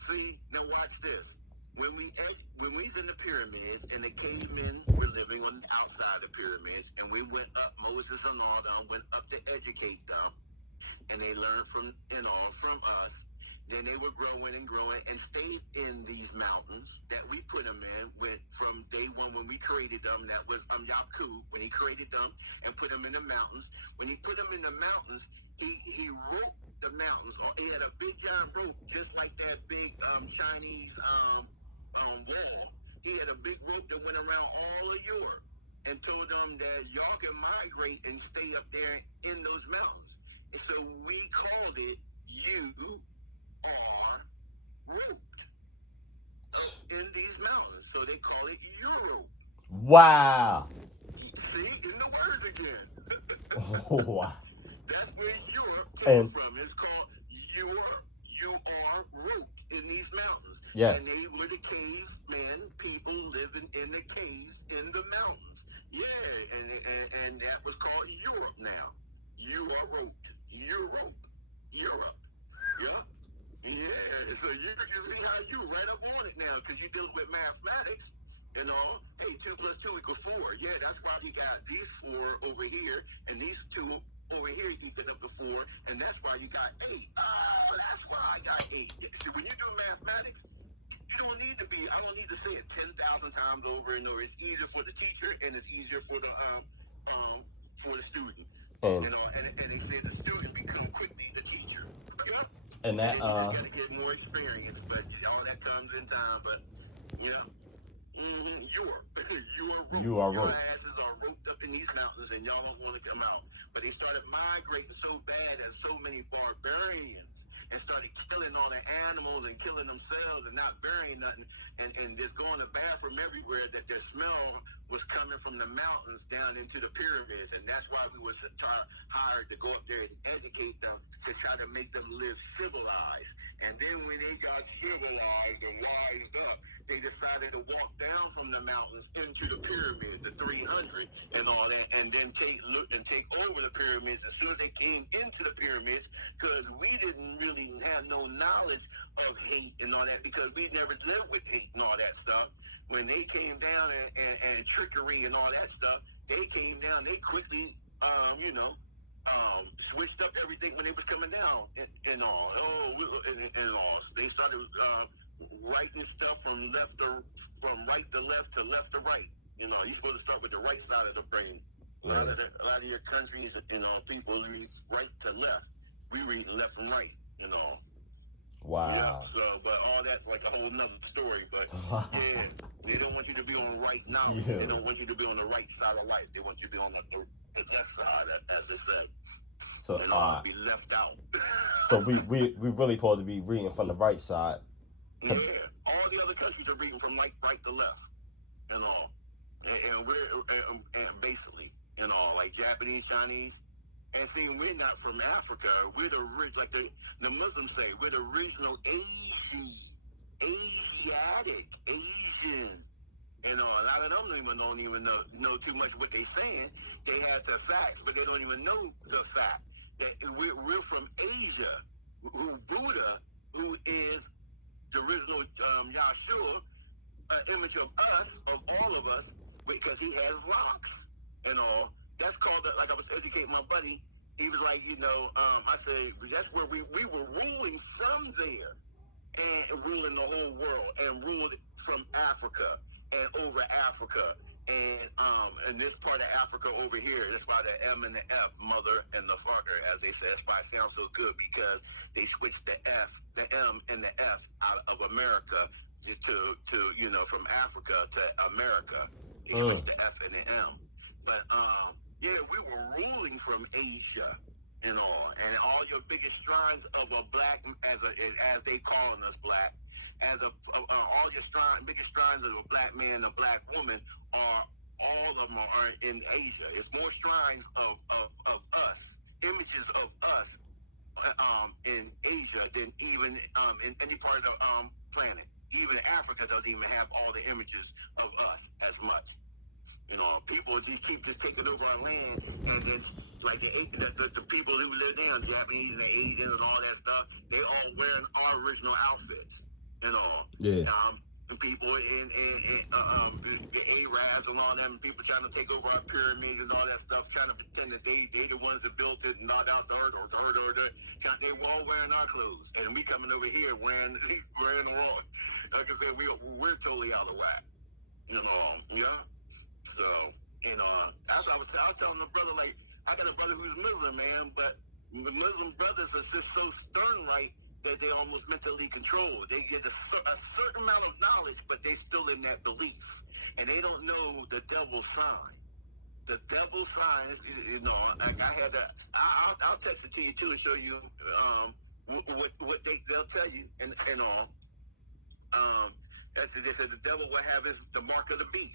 See, now watch this. When we was in the pyramids and the cavemen were living on the outside of the pyramids, and we went up, Moses and all them went up to educate them, and they learned from us. Then they were growing and growing and stayed in these mountains that we put them in. Went from day one when we created them. That was Yakub when he created them and put them in the mountains. When he put them in the mountains, he wrote the mountains. He had a big giant rope, just like that big Chinese wall. He had a big rope that went around all of Europe and told them that y'all can migrate and stay up there in those mountains. So we called it You Are Roped up in these mountains. So they call it Europe. Wow. See, in the words again. Oh wow. That's where Europe came And from. It's called Europe. You are roped in these mountains. yes. And they were the cavemen, people living in the caves in was called Europe now. Europe. Europe. Europe. Yeah. Yeah. So you can see how you right up on it now because you deal with mathematics. You know, hey, 2 plus 2 equals 4. Yeah, that's why he got these 4 over here and these 2 over here equal up to 4, and that's why you got 8. Oh, that's why I got 8. See, when you do mathematics, you don't need to be. I don't need to say it 10,000 times over and over. It's easier for the teacher and it's easier for the student. And You know, and they say the student become quickly the teacher. Yeah. and And that then you just got to get more experience, but all that comes in time. But you know. Mm-hmm. You are roped. you are Your roped. asses are roped up in these mountains, and y'all don't want to come out. But they started migrating so bad as so many barbarians, and started killing all the animals and killing themselves and not burying nothing, and just going to bathroom everywhere. That their smell was coming from the mountains down into the pyramids, and that's why we was hired to go up there and educate them to try to make them live civilized. And then when they got civilized and wised up, they decided to walk down from the mountains into the pyramids, the 300 and all that, and then take over the pyramids as soon as they came into the pyramids, because we didn't really have no knowledge of hate and all that, because we never lived with hate and all that stuff. When they came down and trickery and all that stuff, they came down, they quickly, switched up everything when they was coming down and all. And all. They started writing stuff from right to left to left to right. You know, you're supposed to start with the right side of the brain. A lot of your countries, people read right to left. We read left and right. You know. Wow. Yeah. So, but all that's like a whole nother story. But yeah, they don't want you to be on right knowledge. Yeah. They don't want you to be on the right side of life. They want you to be on the left side, as they say. So be left out. So we really supposed to be reading from the right side. Yeah, all the other countries are reading from right to left, and all, and we're basically, like Japanese, Chinese, and see, we're not from Africa. We're like the Muslims say, we're the original Asiatic, Asian. A lot of them don't even know too much what they're saying. They have the facts, but they don't even know the fact that we're from Asia. Who Buddha, who is the original Yahshua, image of us, of all of us, because he has locks and all. That's called, like I was educating my buddy, he was like, I said, that's where we were ruling from there, and ruling the whole world, and ruled from Africa and over Africa, and this part of Africa over here. That's why the M and the F, mother and the fucker, as they say. That's why it sounds so good, because they switched the M and the F out of America to from Africa to America. They switched the F and the M. But yeah, we were ruling from Asia, and all your biggest shrines of a black, as they calling us black, all your biggest shrines of a black man and a black woman all of them are in Asia. It's more shrines of us, images of us in Asia than even in any part of the planet. Even Africa doesn't even have all the images of us as much. People just keep taking over our land, and then like the people who live there, Japanese and Asians and all that stuff, they all wearing our original outfits. Yeah. The people in the Arabs and all them, people trying to take over our pyramids and all that stuff, trying to pretend that they the ones that built it and not out the earth or they were all wearing our clothes, and we coming over here wearing the wrong. Like I said, we're totally out of whack. Yeah. So as I was telling the brother, like, I got a brother who's Muslim, man, but the Muslim brothers are just so stern right that they almost mentally controlled. They get a certain amount of knowledge, but they still in that belief, and they don't know the devil's sign. The devil's sign, like I had that. I'll text it to you too and show you what they'll tell you and all. They said the devil will have the mark of the beast.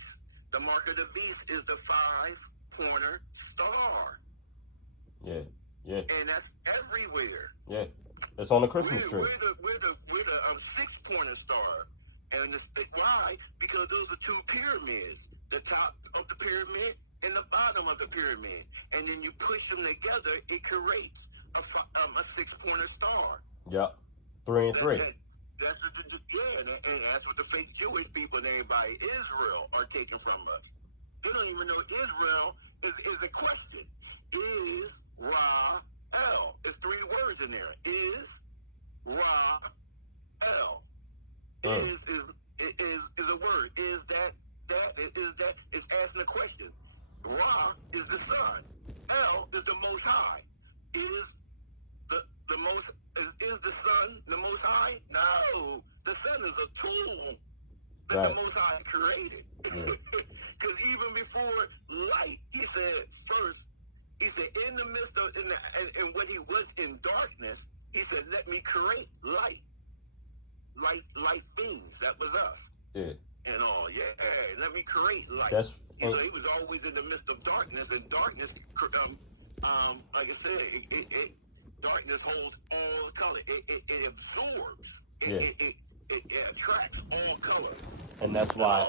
The mark of the beast is the 5-pointer star. Yeah. And that's everywhere. Yeah. It's on the Christmas tree. We're the 6-pointer star. And why? Because those are 2 pyramids. The top of the pyramid in the bottom of the pyramid, and then you push them together, it creates a six-pointer star. Yep. 3 and 3. And that's what the fake Jewish people and everybody, Israel, are taking from us. They don't even know Israel is a question. Is Ra El? It's 3 words in there. Is Ra El? Is a word. Is that is asking a question. Ra is the sun. El is the Most High. Is the most is the sun the Most High? No, the sun is a tool that the Most High created. Because even before light, he said first. He said in the midst of and when he was in darkness, he said, "Let me create light." Light beings. That was us. Yeah. And all. Yeah. Let me create light. He was always in the midst of darkness, and darkness, like I said, darkness holds all color. It absorbs. It attracts all color. And that's why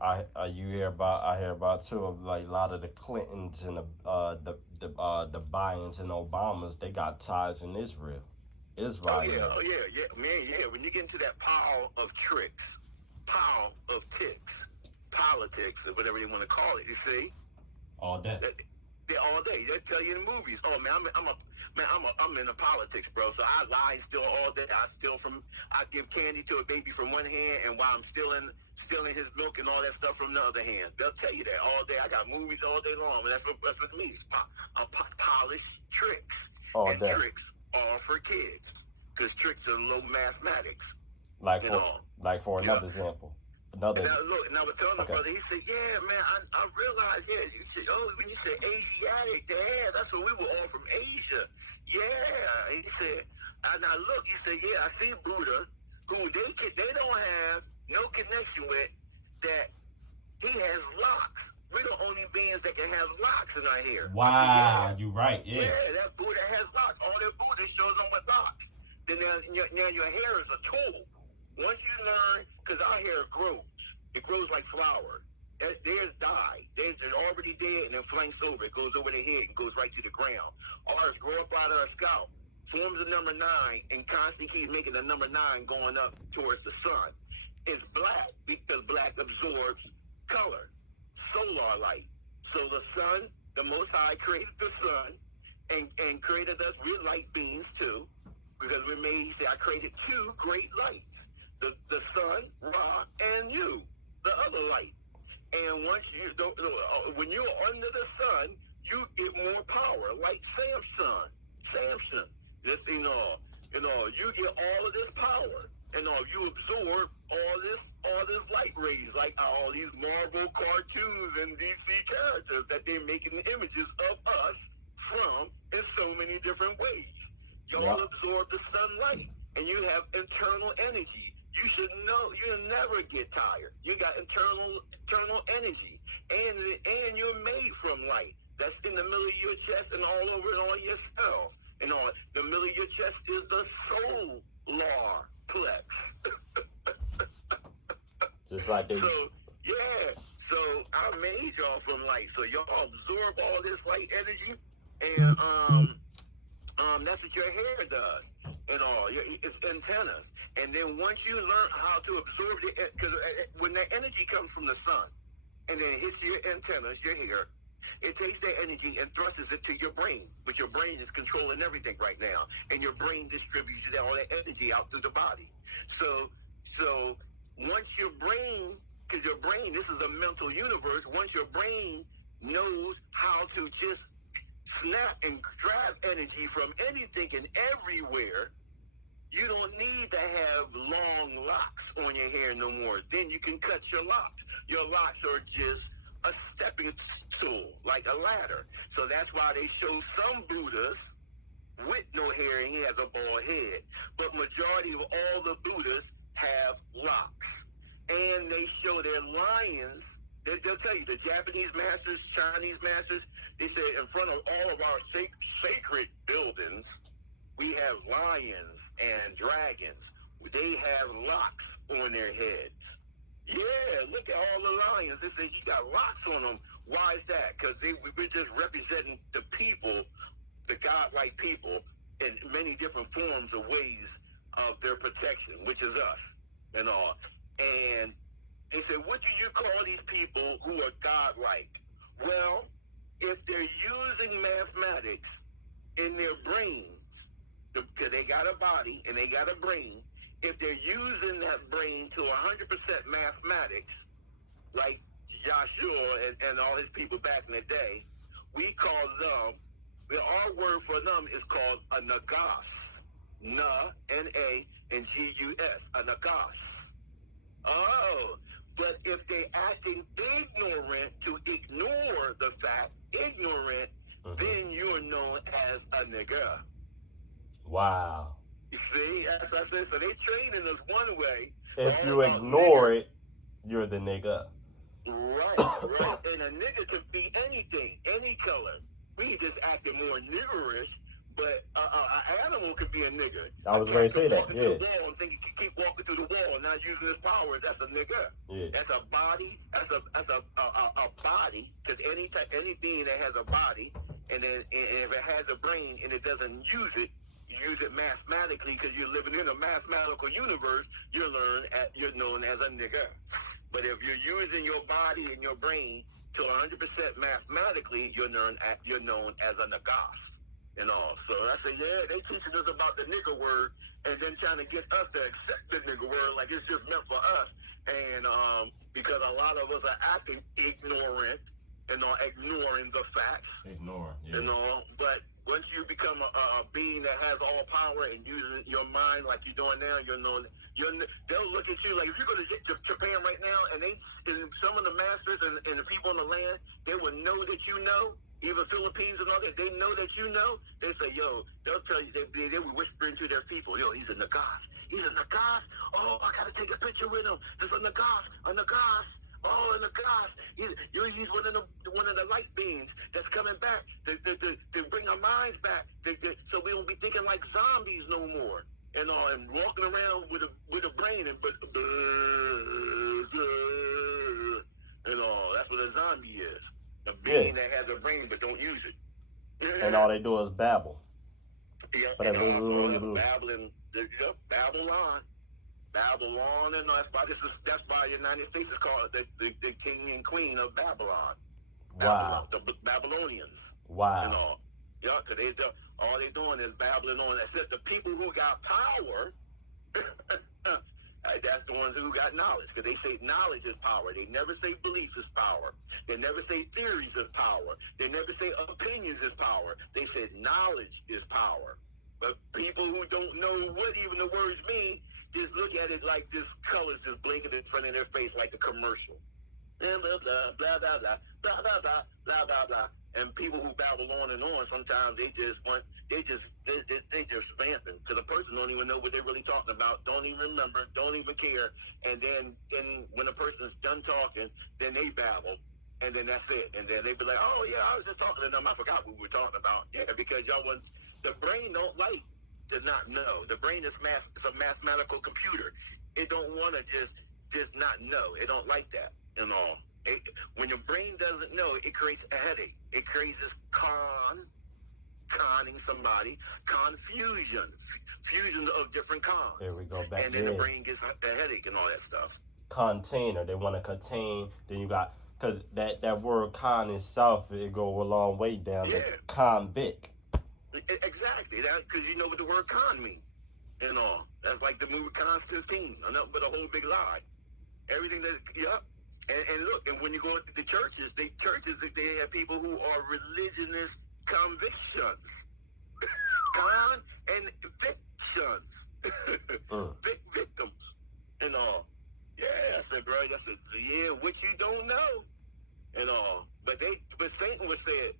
I hear about too of like a lot of the Clintons and the Bidens and Obamas, they got ties in Israel. Yeah. Man, yeah. When you get into that pile of tricks, pile of ticks, politics, or whatever you want to call it, you see? All day. All day. They tell you in the movies. Oh man, I'm into politics, bro. So I lie and steal all day. I give candy to a baby from one hand, and while I'm stealing his milk and all that stuff from the other hand. They'll tell you that all day. I got movies all day long. And that's what it means. Polished tricks. All day. Tricks are for kids, because tricks are low mathematics. Like for another example. And I was telling my brother, he said, yeah, man, I realized, you said, when you said Asiatic, that's what we were all from Asia. Yeah. He said, and I look, he said, yeah, I see Buddha, who they don't have no connection with, that he has locks. We're the only beings that can have locks in our hair. Wow, you're right, yeah. Yeah, that Buddha has locks. All that Buddha shows them with locks. Then now your hair is a tool. Once you learn, because our hair grows. It grows like flower. There's dye. There's already dead and then flanks over. It goes over the head and goes right to the ground. Ours grow up out of our scalp, forms a number 9, and constantly keeps making the number 9 going up towards the sun. It's black because black absorbs color, solar light. So the sun, the Most High created the sun and created us. We're light beings too, because we're made. He said, I created 2 great lights: the sun, Ra, and you, the other light. And once when you're under the sun, you get more power, like Samson. Just you get all of this power. You absorb all this light rays, like all these Marvel cartoons and DC characters that they're making images of us from in so many different ways. Y'all absorb the sunlight, and you have internal energy. You should know you'll never get tired. You got internal energy, and you're made from light. That's in the middle of your chest and all over and all your cells. And all the middle of your chest is the solar plex. Just like they. So I made y'all from light. So y'all absorb all this light energy, and that's what your hair does, and all. It's antennas. And then once you learn how to absorb it, because when that energy comes from the sun, and then it hits your antennas, your hair, it takes that energy and thrusts it to your brain, but your brain is controlling everything right now, and your brain distributes all that energy out through the body. So once your brain, because your brain, this is a mental universe, once your brain knows how to just snap and grab energy from anything and everywhere, you don't need to have long locks on your hair no more. Then you can cut your locks. Your locks are just a stepping stool, like a ladder. So that's why they show some Buddhas with no hair and he has a bald head. But majority of all the Buddhas have locks. And they show their lions. They'll tell you, the Japanese masters, Chinese masters, they say in front of all of our sacred buildings, we have lions and dragons. They have locks on their heads. Yeah, look at all the lions. They say he got locks on them. Why is that? Because we're just representing the people, the godlike people, in many different forms or ways of their protection, which is us and all. And they said, what do you call these people who are godlike? Well, if they're using mathematics in their brains, because they got a body and they got a brain, if they're using that brain to 100% mathematics, like Joshua and all his people back in the day, we call them, our word for them is called a nagas. Na, N-A, and G-U-S, a nagas. Oh, but if they acting ignorant to ignore the fact, ignorant, then you're known as a nigga. Wow. You see, as I said, so they training us one way. If you ignore it, you're the nigga. Right. And a nigga could be anything, any color. We just acting more niggerish, but an animal could be a nigger. I was ready to say that, yeah. Through the wall and think he can keep walking through the wall and not using his powers. That's a nigger. Yeah. That's a body. That's a body. Because any being that has a body, and if it has a brain and it doesn't use it mathematically because you're living in a mathematical universe, you're known as a nigger. But if you're using your body and your brain to 100% mathematically, you're known as a nagas and all. So I say, yeah, they teaching us about the nigger word and then trying to get us to accept the nigger word like it's just meant for us. And because a lot of us are acting ignorant and ignoring the facts. Yeah. You know, but once you become a being that has all power and using your mind like you're doing now, they'll look at you like if you go to Japan right now and some of the masters and the people on the land, they will know that you know. Even Philippines and all that, they know that you know. They say, yo, they'll tell you, they will whisper into their people, yo, he's a nagas. He's a nagas. Oh, I got to take a picture with him. There's a nagas. Oh, and the God, he's one of the light beings that's coming back to bring our minds back, so we don't be thinking like zombies no more, and walking around with a brain and that's what a zombie is, a being that has a brain but don't use it, and all they do is babble. Yeah, Babylon, and that's why the United States is called the king and queen of Babylon. Wow. The Babylonians. Wow. And all. Yeah, because all they doing is babbling on. Except the people who got power, that's the ones who got knowledge. Because they say knowledge is power. They never say belief is power. They never say theories is power. They never say opinions is power. They said knowledge is power. But people who don't know what even the words mean, just look at it like this color's just blinking in front of their face like a commercial. Blah, blah, blah, blah, blah, blah, blah, blah, blah, blah, blah, blah. And people who babble on and on, sometimes they just vamping. Because the person don't even know what they're really talking about, don't even remember, don't even care. And then when the person's done talking, then they babble. And then that's it. And then they be like, oh, yeah, I was just talking to them. I forgot what we were talking about. Yeah, because the brain don't like to not know. The brain is it's a mathematical computer. It don't want to just not know. It don't like that and all. When your brain doesn't know, it creates a headache. It creates this conning somebody, confusion of different cons. There we go. Back and then the brain gets a headache and all that stuff. Container. They want to contain. Then you got, because that word con itself, it go a long way down to convict. Exactly, because you know what the word con means and all. That's like the movie Constantine, nothing but a whole big lie. Everything that, and look, and when you go to the churches, they have people who are religionist convictions. Con and victions. Victims and all. Yeah, I said, bro, what you don't know and all. But Satan would say it,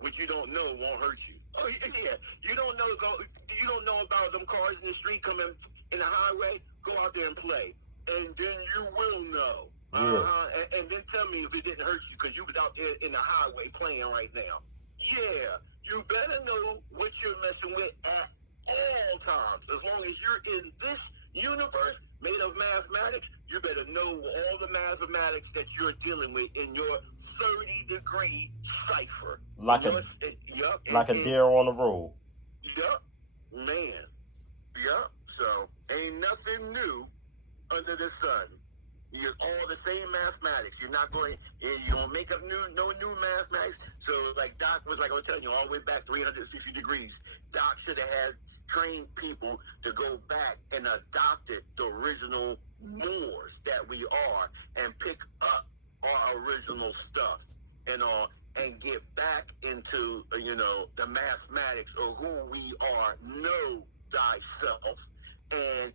what you don't know won't hurt you. Oh yeah, you don't know about them cars in the street coming in the highway. Go out there and play, and then you will know. And then tell me if it didn't hurt you because you was out there in the highway playing right now. Yeah, you better know what you're messing with at all times. As long as you're in this universe made of mathematics, you better know all the mathematics that you're dealing with in your 30-degree cipher. Like a like a deer on the road. Yup, man. Yup. So ain't nothing new under the sun. You're all the same mathematics. You're not going. You don't make up no new mathematics. So like Doc was like I was telling you all the way back 360 degrees. Doc should have had trained people to go back and adopted the original Moors that we are and pick up our original stuff and all and get back into the mathematics of who we are. Know thyself and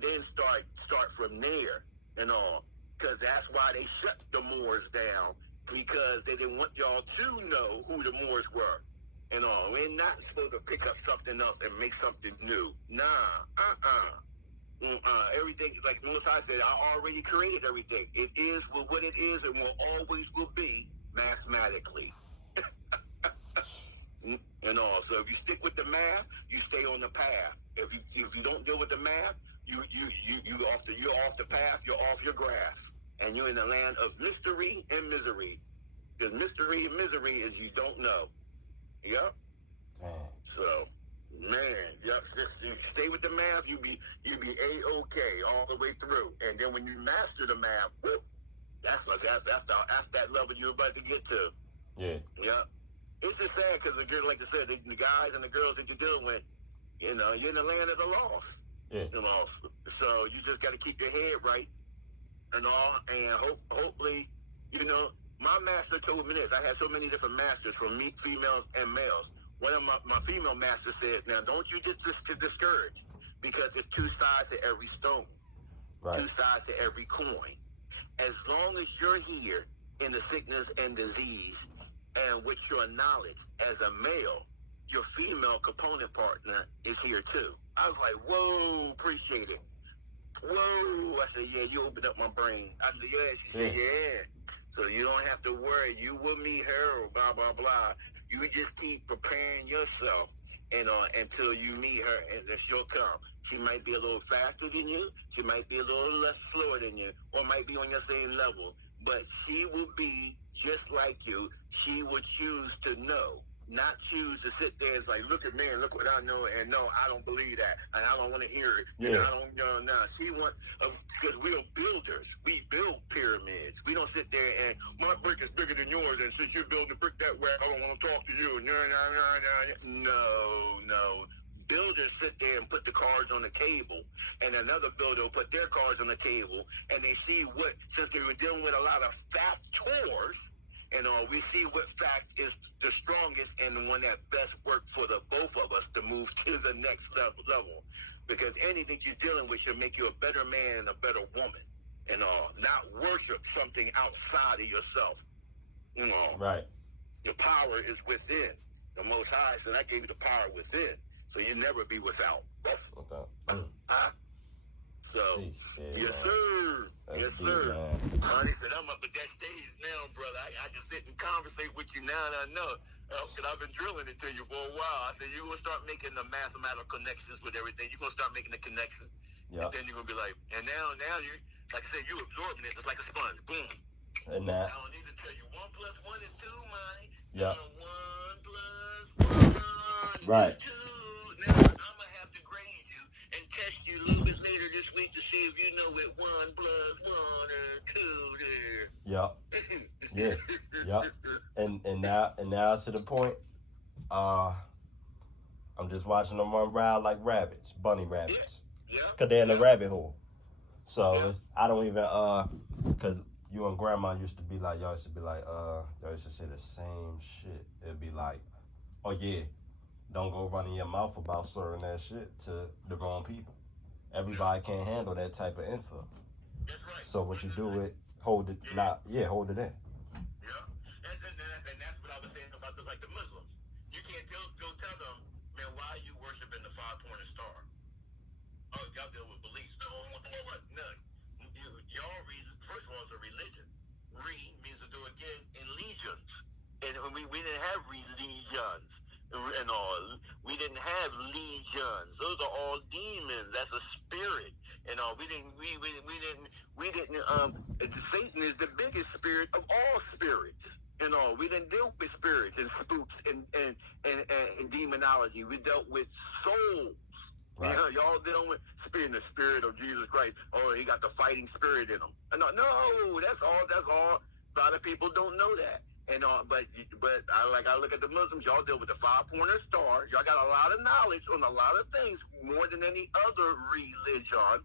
then start from there and all, because that's why they shut the Moors down, because they didn't want y'all to know who the Moors were and all. We're not supposed to pick up something else and make something new. Nah, everything, like Most High said, I already created everything. It is what it is and will always will be mathematically. And all. So if you stick with the math, you stay on the path. If you don't deal with the math, you're off the path. You're off your grass, and you're in the land of mystery and misery. Because mystery and misery is you don't know. Yep. So, man, yep. Just you stay with the math. You be A-OK all the way through, and then when you master the math, whoop, that's that level you're about to get to. Yeah. Yep. It's just sad because like I said, the guys and the girls that you're dealing with, you're in the land of the lost. Yeah. So you just got to keep your head right and all, and hopefully, my master told me this. I had so many different masters from females and males. One of my female masters said, now don't you just discourage, because there's two sides to every stone, right. Two sides to every coin. As long as you're here in the sickness and disease, and with your knowledge as a male, your female component partner is here too. I was like, whoa, appreciate it. Whoa. I said, yeah, you opened up my brain. I said, yeah. She said, yeah. So you don't have to worry. You will meet her or blah, blah, blah. You just keep preparing yourself until you meet her, and then she'll come. She might be a little faster than you. She might be a little less slower than you, or might be on your same level. But she will be just like you. She would choose to know, not choose to sit there and like, look at me and look what I know, and no, I don't believe that, and I don't want to hear it. Yeah. And I don't no. She wants, because we are builders. We build pyramids. We don't sit there and my brick is bigger than yours, and since you're building a brick that way, I don't want to talk to you. No. Builders sit there and put the cards on the table, and another builder will put their cards on the table, and they see since they were dealing with a lot of factors, we see what fact is the strongest and the one that best worked for the both of us to move to the next level. Because anything you're dealing with should make you a better man and a better woman, not worship something outside of yourself. Right. Your power is within. The Most High said, I gave you the power within. So you never be without. So, yes, sir. Yes, sir. Honey said, I'm up at that stage now, brother. I can sit and conversate with you now, and I know. Because I've been drilling it to you for a while. I said, you're going to start making the mathematical connections with everything. You're going to start making the connections. Yep. And then you're going to be like, and now you, like I said, you absorbing it. It's like a sponge. Boom. And that. I don't need to tell you 1 + 1 is 2, money. Yeah. 1 + 1 right. is 2. Now, I'm going to have to grade you and test you a little bit later this week to see if you know it 1 + 1 or 2 there. Yep. Yeah. Yep. And now to the point, I'm just watching them run wild like rabbits, bunny rabbits. Yeah. Cause they're in the rabbit hole. So I don't even cause you and grandma used to be like, y'all used to say the same shit. It'd be like, oh yeah, don't go running your mouth about serving that shit to the wrong people. Everybody can't handle that type of info. That's right. So what you do is hold it, hold it in. Yeah, and that's what I was saying about the Muslims. You can't go tell them, man, why are you worshiping the 5-pointed star? Oh, y'all deal with beliefs. No. Y'all reason, first of all, is a religion. Means to do again in legions. And we didn't have religions and all. We didn't have legions. Those are all demons. That's a spirit. And we didn't. Satan is the biggest spirit of all spirits. We didn't deal with spirits and spooks and demonology. We dealt with souls. Right. Y'all dealing with spirit, the spirit of Jesus Christ. Oh, he got the fighting spirit in him. No, that's all. That's all. A lot of people don't know that. But I look at the Muslims. Y'all deal with the five-pointer star. Y'all got a lot of knowledge on a lot of things, more than any other religion.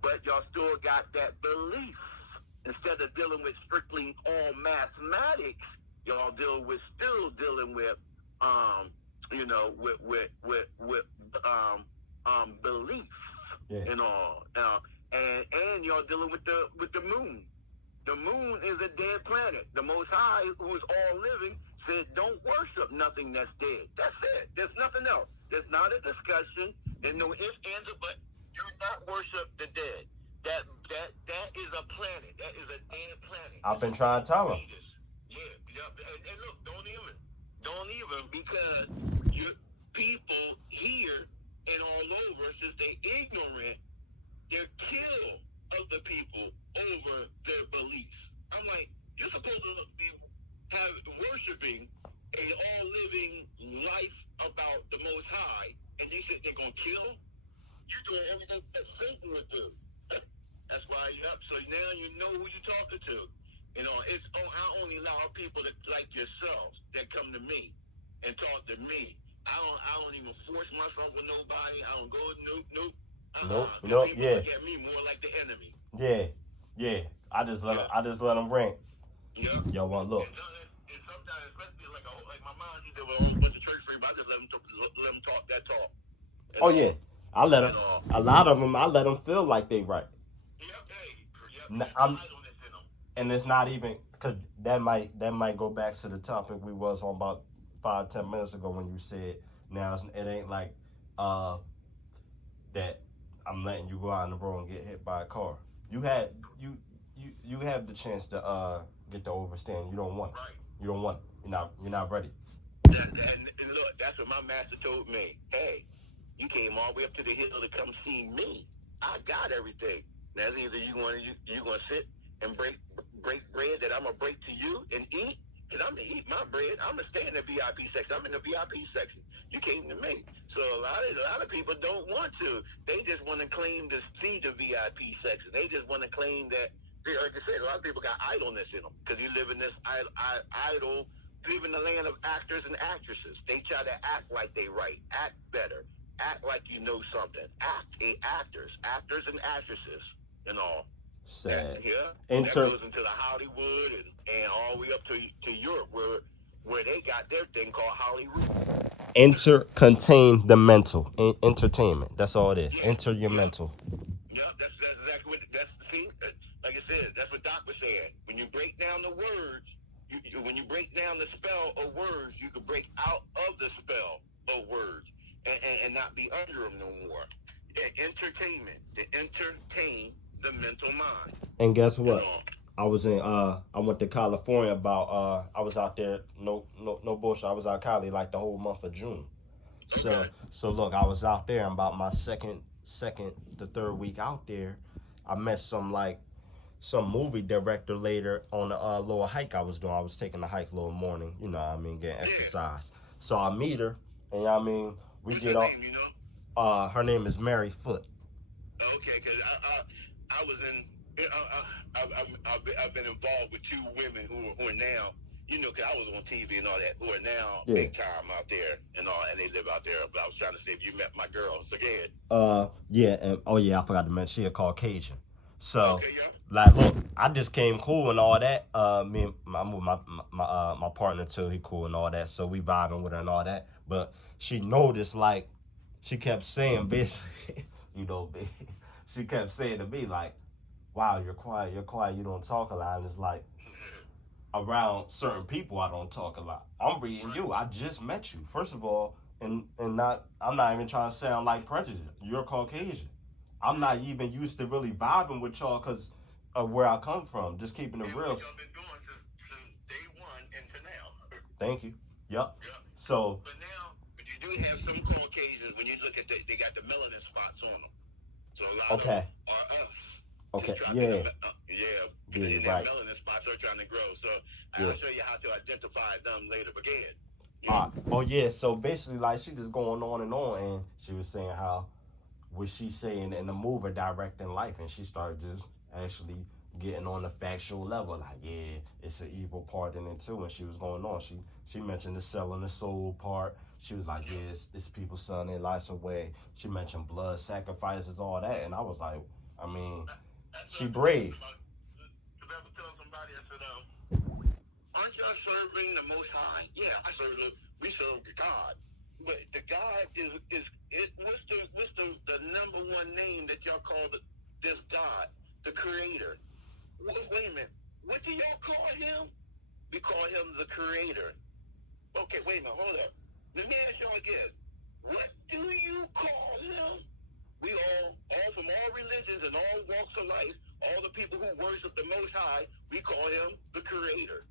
But y'all still got that belief. Instead of dealing with strictly all mathematics, y'all still dealing with belief. Yeah. And y'all dealing with the moon. The moon is a dead planet. The Most High, who is all living, said, "Don't worship nothing that's dead." That's it. There's nothing else. There's not a discussion. There's no ifs, ands, or but. Do not worship the dead. That is a planet. That is a dead planet. I've been trying to tell him. Yeah. And look, don't even, because you people here and all over, since they ignorant, they're kill other people over their beliefs. I'm like, you're supposed to be worshiping a all living life about the Most High, and you said they're gonna kill. You're doing everything that Satan would do. That's why you're up. So now you know who you're talking to. I only allow people like yourselves that come to me and talk to me. I don't even force myself with nobody. I don't go nope. Nope. People Yeah. look at me more like the enemy. Yeah. I just let them rant. Yeah. Yo, well, look. And sometimes, especially like my mom, she did with a whole bunch of church free, but I just let them talk that talk. Oh yeah, I let them. A lot of them, I let them feel like they right. I'm, and it's not even because that might go back to the topic we was on about 5-10 minutes ago when you said now it ain't like that I'm letting you go out on the road and get hit by a car. You had you have the chance to get the overstand. You don't want it. Right. You don't want it. You're not ready. And look, that's what my master told me. Hey, you came all the way up to the hill to come see me. I got everything. That's either you gonna sit and break bread that I'm gonna break to you and eat, because I'm gonna eat my bread. I'm gonna stay in the VIP section. I'm in the VIP section. You came to me. So a lot of people don't want to. They just want to claim to see the VIP section. They just want to claim that. Like I said, a lot of people got idleness in them because you live in this idle. Live in the land of actors and actresses. They try to act like they right, act better, act like you know something. Actors and actresses, and all. Sad. That goes into the Hollywood and all the way up to Europe, where they got their thing called Hollywood. Contain the mental entertainment. That's all it is. Yeah. Enter your mental. Yeah, that's exactly what. See, like I said, that's what Doc was saying. When you break down the words. When you break down the spell of words, you can break out of the spell of words and not be under them no more. Entertainment, to entertain the mental mind. And guess what? I went to California I was out there, no bullshit. I was out Cali like the whole month of June. So look, I was out there, and about my second the third week out there, I met some movie director later on a little hike I was doing. I was taking a hike a little morning, getting exercise. So I meet her, and we What's get her off. Name, her name is Mary Foot. Okay, because I was in. I've been involved with two women who are now, because I was on TV and all that, who are now big time out there and all, and they live out there. But I was trying to see if you met my girl. So go ahead. I forgot to mention she a Caucasian. So, okay, yeah. Like, look, I just came cool and all that. Me and my partner too, he cool and all that. So we vibing with her and all that. But she noticed, like, she kept saying basically, she kept saying to me like, "Wow, you're quiet, you don't talk a lot." And it's like, around certain people, I don't talk a lot. I'm reading you. I just met you, first of all, and not. I'm not even trying to sound like prejudiced. You're Caucasian. I'm not even used to really vibing with y'all because of where I come from. Just keeping it real. What y'all been doing since day one into now. Thank you. Yep. But you do have some Caucasians when you look at they got the melanin spots on them. So a lot of them Okay. are us. Just Okay. dropping Yeah. Yeah. in their Right. melanin spots are trying to grow. So Yeah. I'll show you how to identify them later. But again, yeah. Oh yeah. So basically, like she just going on, and she was saying how what she's saying in the movie directing life, and she started just actually getting on the factual level. Like, yeah, it's an evil part in it too. And she was going on. She mentioned the selling the soul part. She was like, yeah, it's people selling their lives away. She mentioned blood sacrifices, all that, and I was like, I mean, That's what she I was talking brave. about. Because I was telling somebody, I said, aren't y'all serving the Most High? Yeah, we serve God. But the God what's the number one name that y'all call this God, the Creator? Wait a minute. What do y'all call him? We call him the Creator. Okay, wait a minute. Hold up. Let me ask y'all again. What do you call him? We all from all religions and all walks of life, all the people who worship the Most High, we call him the Creator.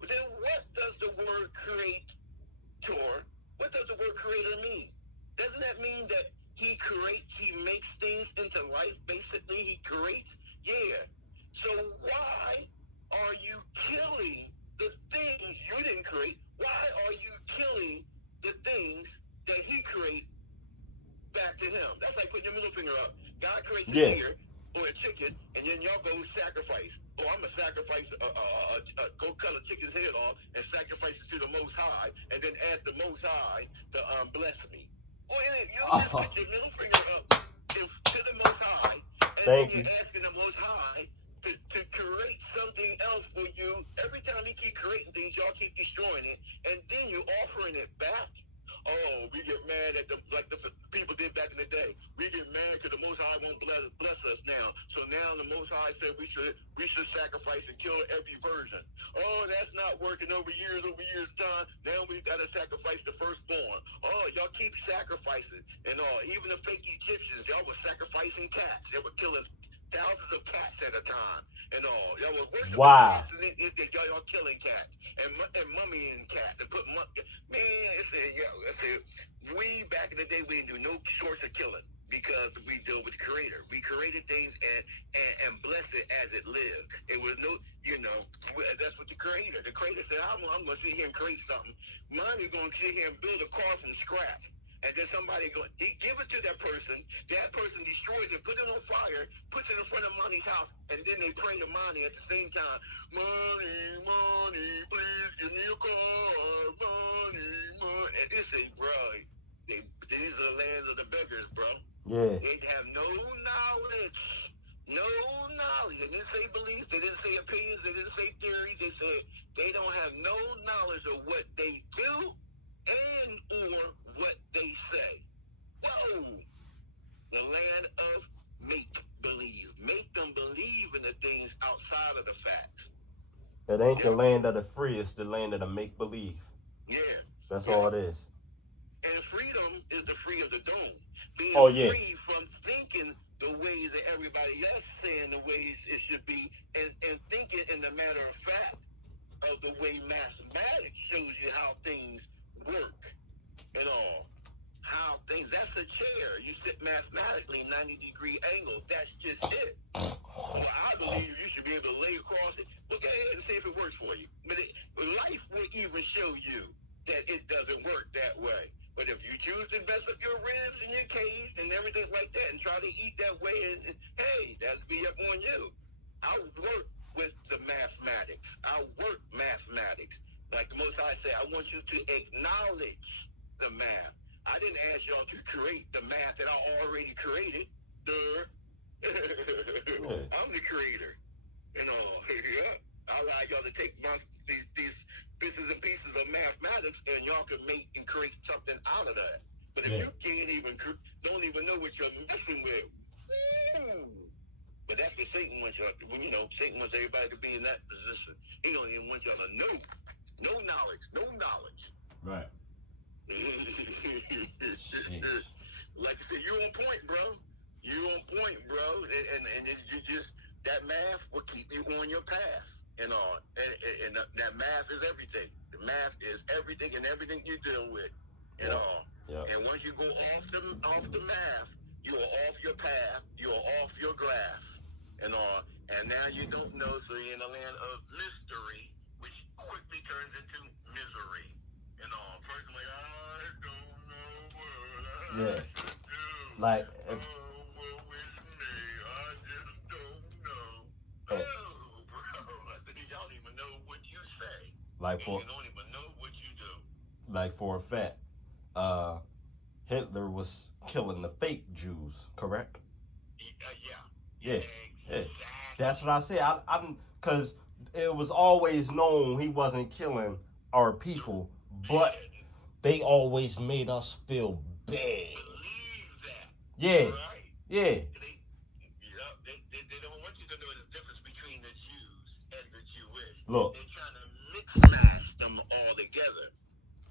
But then what does the word creator, what does the word creator mean? Doesn't that mean that he creates, he makes things into life, basically? He creates? Yeah. So why are you killing the things you didn't create? Why are you killing the things that he created back to him? That's like putting your middle finger up. God creates a Yeah. deer or a chicken, and then y'all go sacrifice. Oh, I'm going to sacrifice, go cut a chicken's head off and sacrifice it to the Most High, and then ask the Most High to bless me. Well, you just Oh, put your middle finger up to the Most High, and then thank you. you're asking the Most High to create something else for you. Every time he keep creating things, y'all keep destroying it, and then you're offering it back. Oh, we get mad at like the people did back in the day. We get mad because the Most High won't bless us now. So now the Most High said we should sacrifice and kill every virgin. Oh, that's not working over years time. Now we got to sacrifice the firstborn. Oh, y'all keep sacrificing and all. Even the fake Egyptians, y'all were sacrificing cats. They were killing thousands of cats at a time and all. Y'all were worshiping Wow. cats and then y'all killing cats and mummying cats and put man. I said, we back in the day we didn't do no sorts of killing because we deal with the Creator. We created things and blessed it as it lived. It was no, that's what the Creator said. I'm going to sit here and create something. Mine is going to sit here and build a car from scratch. And then somebody he give it to that person destroys it, put it on fire, puts it in front of Money's house, and then they pray to Money at the same time. Money, please give me a car. Money. And they say, bro, these are the lands of the beggars, bro. Yeah. They have no knowledge. No knowledge. They didn't say beliefs. They didn't say opinions. They didn't say theories. They said they don't have no knowledge of what they do and or what they say. Whoa! The land of make believe. Make them believe in the things outside of the facts. It ain't the Yeah. land of the free, it's the land of the make believe. Yeah. That's Yeah. all it is. And freedom is the free of the dome. Being Oh yeah. free from thinking the ways that everybody else saying the ways it should be and thinking in the matter of fact of the way mathematics shows you how things work and all. How things, that's a chair. You sit mathematically 90-degree angle. That's just it. So I believe you should be able to lay across it. Look ahead and see if it works for you. But life will even show you that it doesn't work that way. But if you choose to mess up your ribs and your cage and everything like that and try to eat that way, and hey, that's be up on you. I work with the mathematics. I work mathematics. Like the Most High say, I want you to acknowledge the math. I didn't ask y'all to create the math that I already created. Duh. Yeah. I'm the creator. Yeah. I allow y'all to take these bits and pieces of mathematics and y'all can make and create something out of that. But if Yeah. you can't don't even know what you're messing with, woo. But that's what Satan wants y'all to, Satan wants everybody to be in that position. He don't even want y'all to know. No knowledge. No knowledge. Right. Like I said, you on point, bro. You on point, bro. And you just, that math will keep you on your path and all. And that math is everything. The math is everything and everything you deal with and all. Yeah. And once you go off the math, You are off your path. You are off your grass, and all. And now you don't know, so you're in a land of mystery, which quickly turns into misery. And all. Person like, I don't know what I Yeah. should do. Like, Oh, woe is me. I just don't know. eh, Oh, bro. I said, y'all don't even know what you say. like And for you don't even know what you do. like for a fact, uh, Hitler was killing the fake Jews, correct? Yeah. Yeah, yeah. Exactly. That's what I said. I'm because it was always known he wasn't killing our people, but they always made us feel bad. Believe that. Yeah, Right. yeah. They don't want you to know the difference between the Jews and the Jewish. Look. They're trying to mix mash them all together.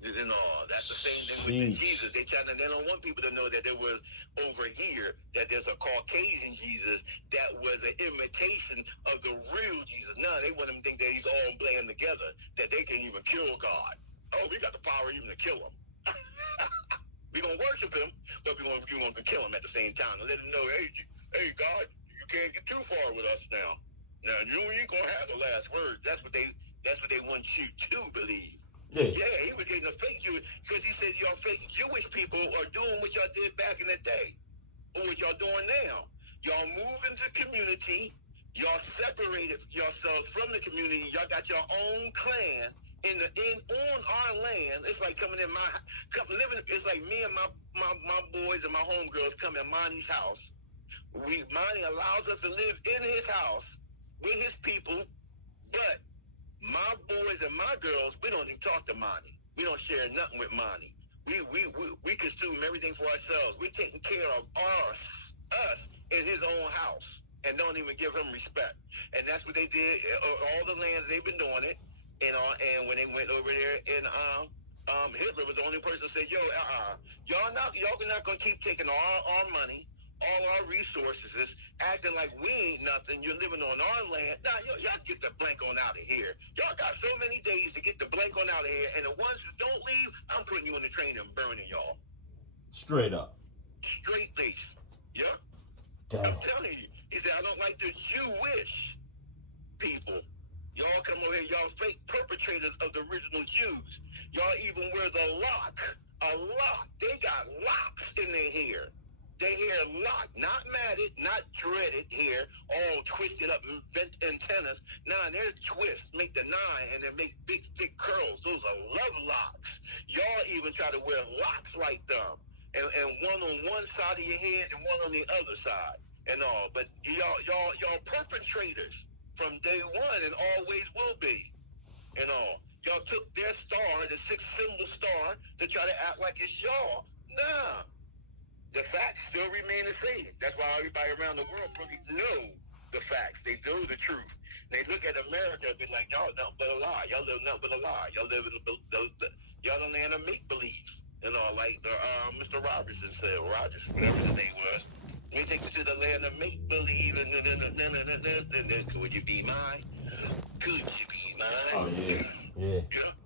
You know, that's the same thing with the Jesus. They don't want people to know that there was over here that there's a Caucasian Jesus that was an imitation of the real Jesus. No, they want them to think that he's all blend together, that they can even kill God. Oh, we got the power even to kill him. We're going to worship him, but we're going to kill him at the same time and let him know, hey, God, you can't get too far with us now. Now, you ain't going to have the last word. That's what they want you to believe. Yeah, he was getting a fake Jewish because he said y'all fake Jewish people are doing what y'all did back in the day, or what y'all doing now. Y'all move into community, y'all separated yourselves from the community. Y'all got your own clan on our land. It's like living. It's like me and my boys and my homegirls come in Monty's house. Monty allows us to live in his house with his people, but my boys and my girls, we don't even talk to Monty. We don't share nothing with Monty. We consume everything for ourselves. We're taking care of us in his own house and don't even give him respect. And that's what they did. All the lands, they've been doing it. And when they went over there and Hitler was the only person that said, yo, y'all not going to keep taking our money, all our resources, acting like we ain't nothing. You're living on our land. Nah, y'all get the blank on out of here. Y'all got so many days to get the blank on out of here, and the ones that don't leave, I'm putting you in the train and burning y'all. straight up. Straight face. Yeah. Damn. I'm telling you. He said, I don't like the Jewish people. Y'all come over here, y'all fake perpetrators of the original Jews. Y'all even wear the lock. A lock. They got locks in their hair. They hair locked, not matted, not dreaded hair, all twisted up, bent antennas. Nah, there's twists, make the nine, and then make big, thick curls. Those are love locks. Y'all even try to wear locks like them, and one on one side of your head and one on the other side, and all. But y'all perpetrators from day one and always will be, and all. Y'all took their star, the six symbol star, to try to act like it's y'all. Nah. The facts still remain the same. That's why everybody around the world probably know the facts. They know the truth. They look at America and be like, y'all nothing but a lie. Y'all live nothing but a lie. Y'all live in y'all don't land of make-believe. You know, like Mr. Robertson said, Rogers, whatever his name was. We take you to the land of make-believe. Could you be mine? Could you be mine? Oh,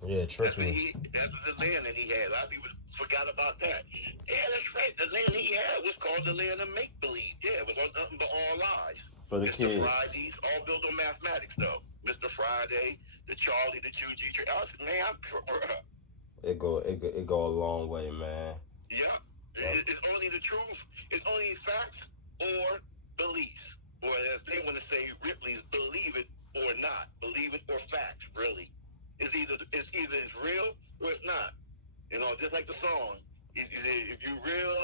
yeah, trickery. That's the land that he had. A lot of people forgot about that. Yeah, that's right. The land he had was called the land of make-believe. Yeah, it was nothing but all lies. For the Mr. kids. Friday's all built on mathematics, though. Mr. Friday, the Charlie, the Jew teacher. Man, It go a long way, man. Yeah. It's only the truth. It's only facts or beliefs. Or as they want to say, Ripley's believe it or not. Believe it or facts, really. It's either it's real or it's not. You know, just like the song. If you real,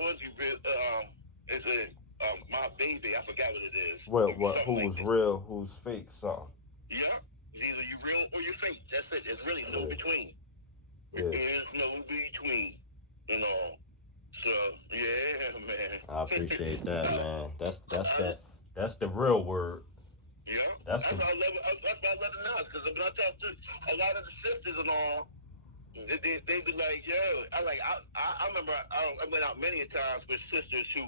or you it's my baby. I forgot what it is. What? Who was real? Who's fake? Something. Yeah. It's either you real or you fake. That's it. There's really no between. Yeah. There's no between. You know. So yeah, man. I appreciate that, man. That's the real word. Yeah. That's why I love it. That's why I love it now. Because when I talk to a lot of the sisters and all, they be like, yo, I remember I went out many times with sisters who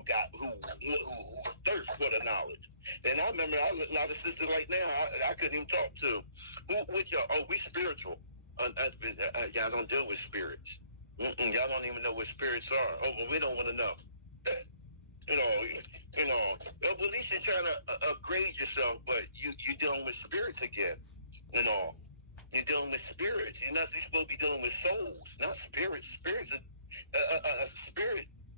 thirst for the knowledge. And I remember a lot of sisters right now I couldn't even talk to. Which y'all? Oh, we spiritual. Y'all don't deal with spirits. Y'all don't even know what spirits are. Oh, well, we don't want to know. You know, well, at least you're trying to upgrade yourself, but you're dealing with spirits again. You know, you're dealing with spirits. You're not supposed to be dealing with souls, not spirits. Spirit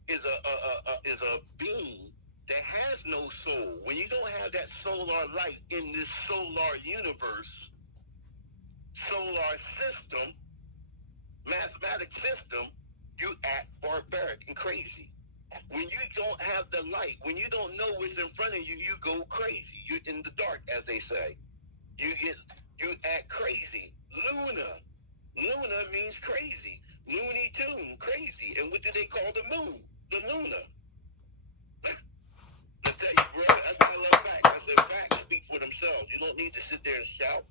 is a being that has no soul. When you don't have that solar light in this solar universe, solar system, mathematic system, you act barbaric and crazy. When you don't have the light, when you don't know what's in front of you, you go crazy. You're in the dark, as they say. You act crazy. Luna means crazy. Looney Tune, crazy. And what do they call the moon? The Luna. I tell you, bro, that's why I love facts. I said facts speak for themselves. You don't need to sit there and shout.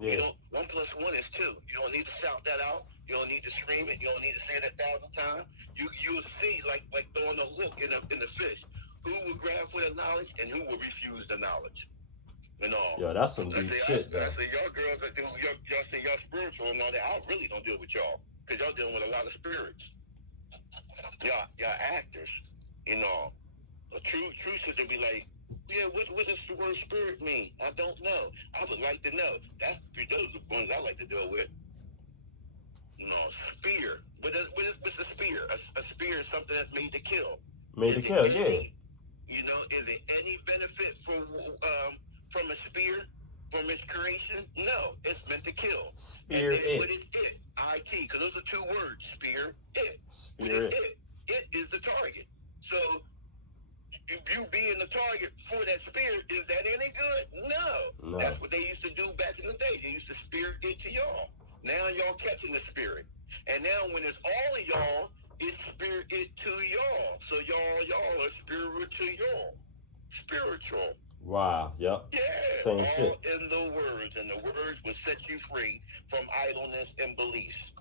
Yeah. You know, 1 plus 1 is 2. You don't need to shout that out. You don't need to scream it. You don't need to say it 1,000 times. You'll see like throwing a hook in the fish. Who will grab for the knowledge and who will refuse the knowledge? You know. Yo, that's some deep shit, I though. say y'all girls that do y'all say y'all spiritual and all that. I really don't deal with y'all because y'all dealing with a lot of spirits. Y'all actors. You know. A true sister be like, yeah, what does the word spirit mean? I don't know. I would like to know. Those are the ones I like to deal with. You know, spear. What's a spear? A spear is something that's made to kill. Made to kill, yeah. You know, is it any benefit from a spear, from its creation? No, it's meant to kill. Spear and then, it. What is it? IT, because those are 2 words. Spear it. Spear what is it. It is the target. So if you being the target for that spear, is that any good? No. That's what they used to do back in the day. They used to spear it to y'all. Now y'all catching the spirit. And now when it's all of y'all, it's spirit it to y'all. So y'all are spirit to y'all. Spiritual. Wow, yep. Yeah. Same all shit. In the words. And the words will set you free from idleness and beliefs.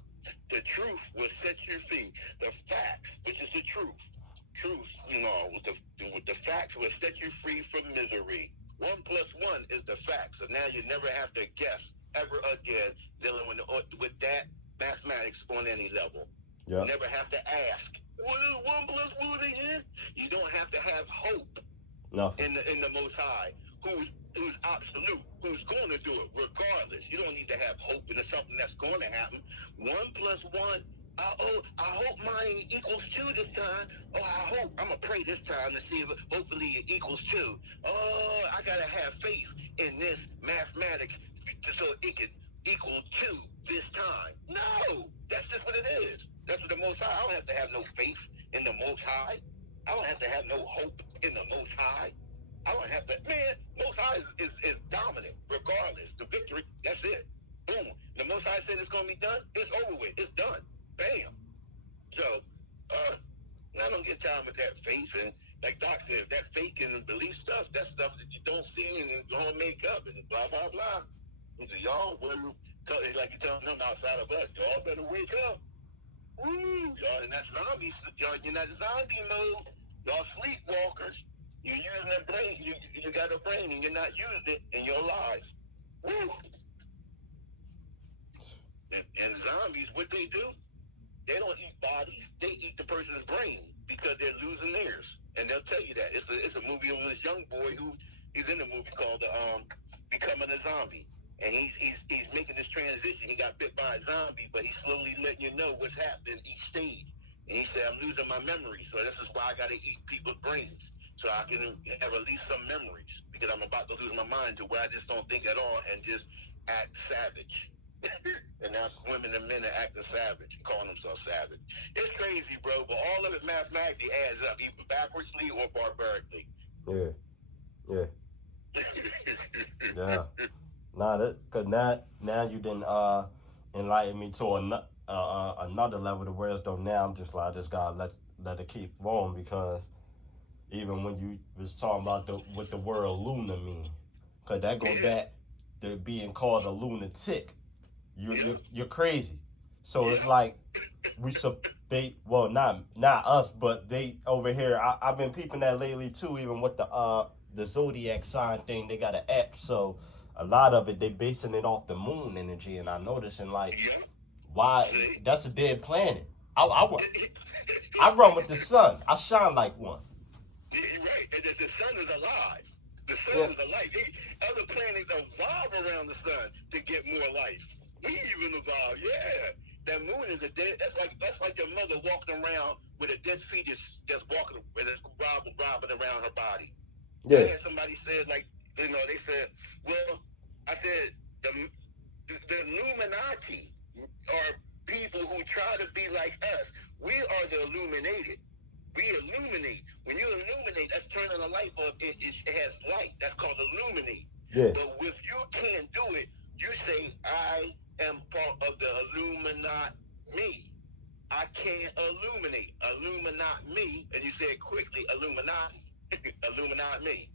The truth will set you free. The facts, which is the truth, you know, with the facts will set you free from misery. 1 plus 1 is the fact. So now you never have to guess ever again dealing with that mathematics on any level. Yep. Never have to ask, what is 1 plus 1 again? You don't have to have hope. Nothing. In the Most High, who's absolute, who's going to do it regardless. You don't need to have hope in something that's going to happen. 1 plus 1. I hope mine equals 2 this time. Oh, I hope. I'm going to pray this time to see if hopefully it equals 2. Oh, I got to have faith in this mathematics so it can equal 2 this time. No, that's just what it is. That's what the Most High. I don't have to have no faith in the Most High. I don't have to have no hope in the Most High. I don't have to. Man, Most High is dominant regardless. The victory, that's it. Boom. The Most High said it's going to be done. It's over with. It's done. Bam. So, I don't get time with that faith. And like Doc said, that fake and belief stuff, that stuff that you don't see and don't make up and blah, blah, blah. And so y'all, it's like you're telling them outside of us, y'all better wake up. Woo! Y'all in that zombie, y'all in that zombie mode. Y'all sleepwalkers. You're using that brain. You got a brain and you're not using it in your lives. Woo! And zombies, what they do? They don't eat bodies. They eat the person's brain because they're losing theirs. And they'll tell you that. It's a movie of this young boy he's in the movie called Becoming a Zombie. And he's making this transition. He got bit by a zombie, but he's slowly letting you know what's happening each stage. And he said, I'm losing my memory, so this is why I got to eat people's brains, so I can have at least some memories, because I'm about to lose my mind to where I just don't think at all and just act savage. And now women and men are acting savage, calling themselves savage. It's crazy, bro, but all of it mathematically adds up, either backwardsly or barbarically. Yeah. Yeah. Yeah. Nah, cause now you didn't enlighten me to another level of wisdom. Now I'm just like, I just gotta let it keep flowing, because even when you was talking about what the word Luna mean, cause that go back to being called a lunatic. You're crazy. So it's like well, not us, but they over here. I've been peeping that lately too. Even with the zodiac sign thing, they got an app. So a lot of it, they basing it off the moon energy, and I noticing like, why that's a dead planet. I run with the sun. I shine like one. Right. And the sun is alive. The sun Yeah. is alive. Other planets evolve around the sun to get more life. We even evolve. Yeah. That moon is a dead. That's like your mother walking around with a dead fetus just walking with it robbing around her body. I Yeah. had somebody said like they said, well, I said the Illuminati are people who try to be like us. We are the illuminated. We illuminate. When you illuminate, that's turning a light bulb. It has light. That's called illuminate. Yeah. But if you can't do it, you say, I am part of the Illuminati me. I can't illuminate. Illuminate me. And you say it quickly, Illuminati. Illuminate me.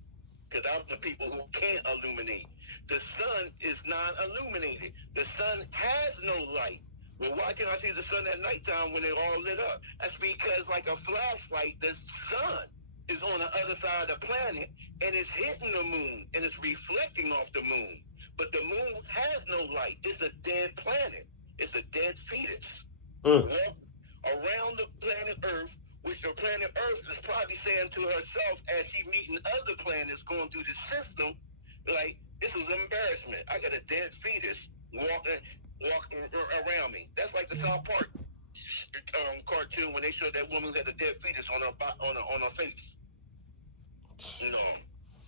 Because I'm the people who can't illuminate. The sun is non-illuminated. The sun has no light. Well, why can't I see the sun at nighttime when they're all lit up? That's because, like a flashlight, the sun is on the other side of the planet, and it's hitting the moon, and it's reflecting off the moon. But the moon has no light. It's a dead planet. It's a dead fetus. Mm. Well, around the planet Earth, which the planet Earth is probably saying to herself as she meeting other planets going through the system, like, this is an embarrassment. I got a dead fetus walking around me. That's like the South Park cartoon when they showed that woman had a dead fetus on her face. No.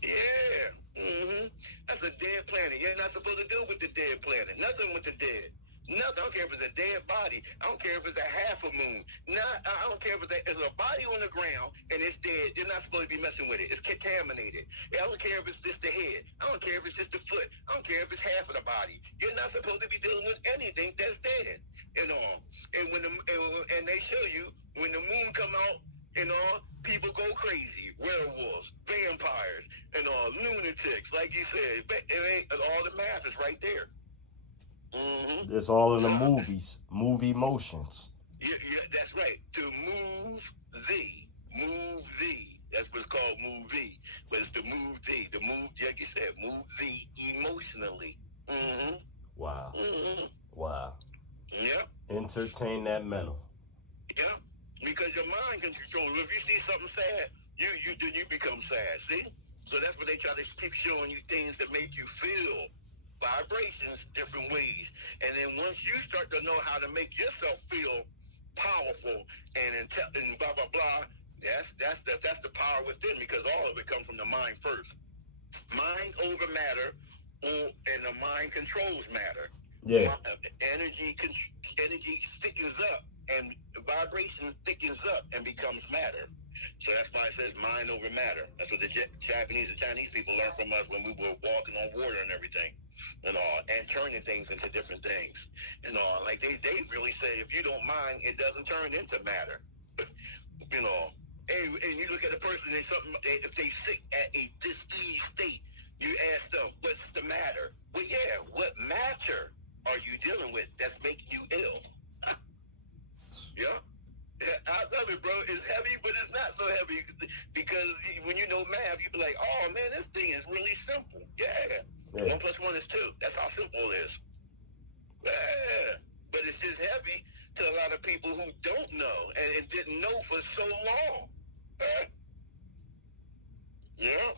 Yeah. Mm-hmm. That's a dead planet. You're not supposed to deal with the dead planet. Nothing with the dead. Nothing. I don't care if it's a dead body. I don't care if it's a half a moon. I don't care if it's a body on the ground and it's dead. You're not supposed to be messing with it. It's contaminated. I don't care if it's just the head. I don't care if it's just the foot. I don't care if it's half of the body. You're not supposed to be dealing with anything that's dead. And when and they show you when the moon come out, people go crazy. Werewolves, vampires, lunatics. Like you said, all the math is right there. Mm-hmm. It's all in the movies, movie motions. Yeah, that's right. To move thee. That's what's called move thee. But it's to move thee. To move, like you said, move thee emotionally. Mm-hmm. Wow. Mm-hmm. Wow. Yeah. Entertain that mental. Yeah. Because your mind can control. If you see something sad, you become sad. See? So that's what they try to keep showing you things that make you feel vibrations different ways. And then once you start to know how to make yourself feel powerful and blah blah blah, that's the power within, because all of it comes from the mind first. Mind over matter, and the mind controls matter. Yeah. Energy thickens up, and vibration thickens up and becomes matter. So that's why it says mind over matter. That's what the Japanese and Chinese people learned from us when we were walking on water and everything, and turning things into different things. Like they really say, if you don't mind, it doesn't turn into matter. And you look at a person, if they sick at a dis-ease state, you ask them, what's the matter? Well, yeah, what matter are you dealing with that's making you ill? Yeah. I love it, bro. It's heavy, but it's not so heavy, because when you know math, you be like, oh, man, this thing is really simple. Yeah. 1 + 1 is 2. That's how simple it is. Yeah. But it's just heavy to a lot of people who don't know and didn't know for so long. Yeah.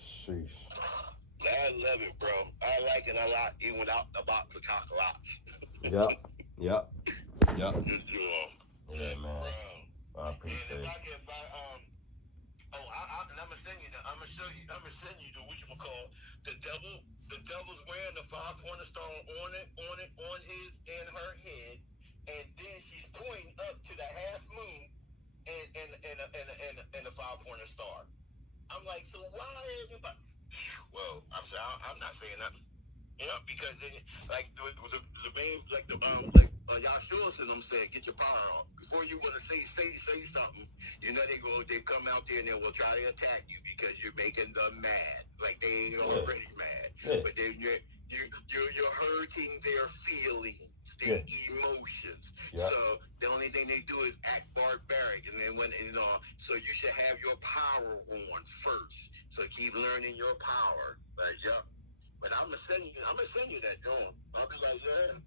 Sheesh. I love it, bro. I like it a lot, even without the box of chocolates. Yep. Yeah, man. bro. I appreciate it. And I'm gonna send you. I'm gonna show you. I'm gonna send you the whatchamacall. The devil's wearing the 5-pointer star on his and her head, and then she's pointing up to the half moon and the 5-pointer star. I'm like, so why everybody? Well, I'm not saying nothing. Because then, like the main, like Yahshua and them said, get your power off before you want to say something. They come out there and they will try to attack you because you're making them mad, like they ain't already mad. Yeah. But then you're hurting their feelings, their emotions. Yeah. So the only thing they do is act barbaric, and then so you should have your power on first. So keep learning your power. But I'm gonna send you that, John. I'll be like, yeah,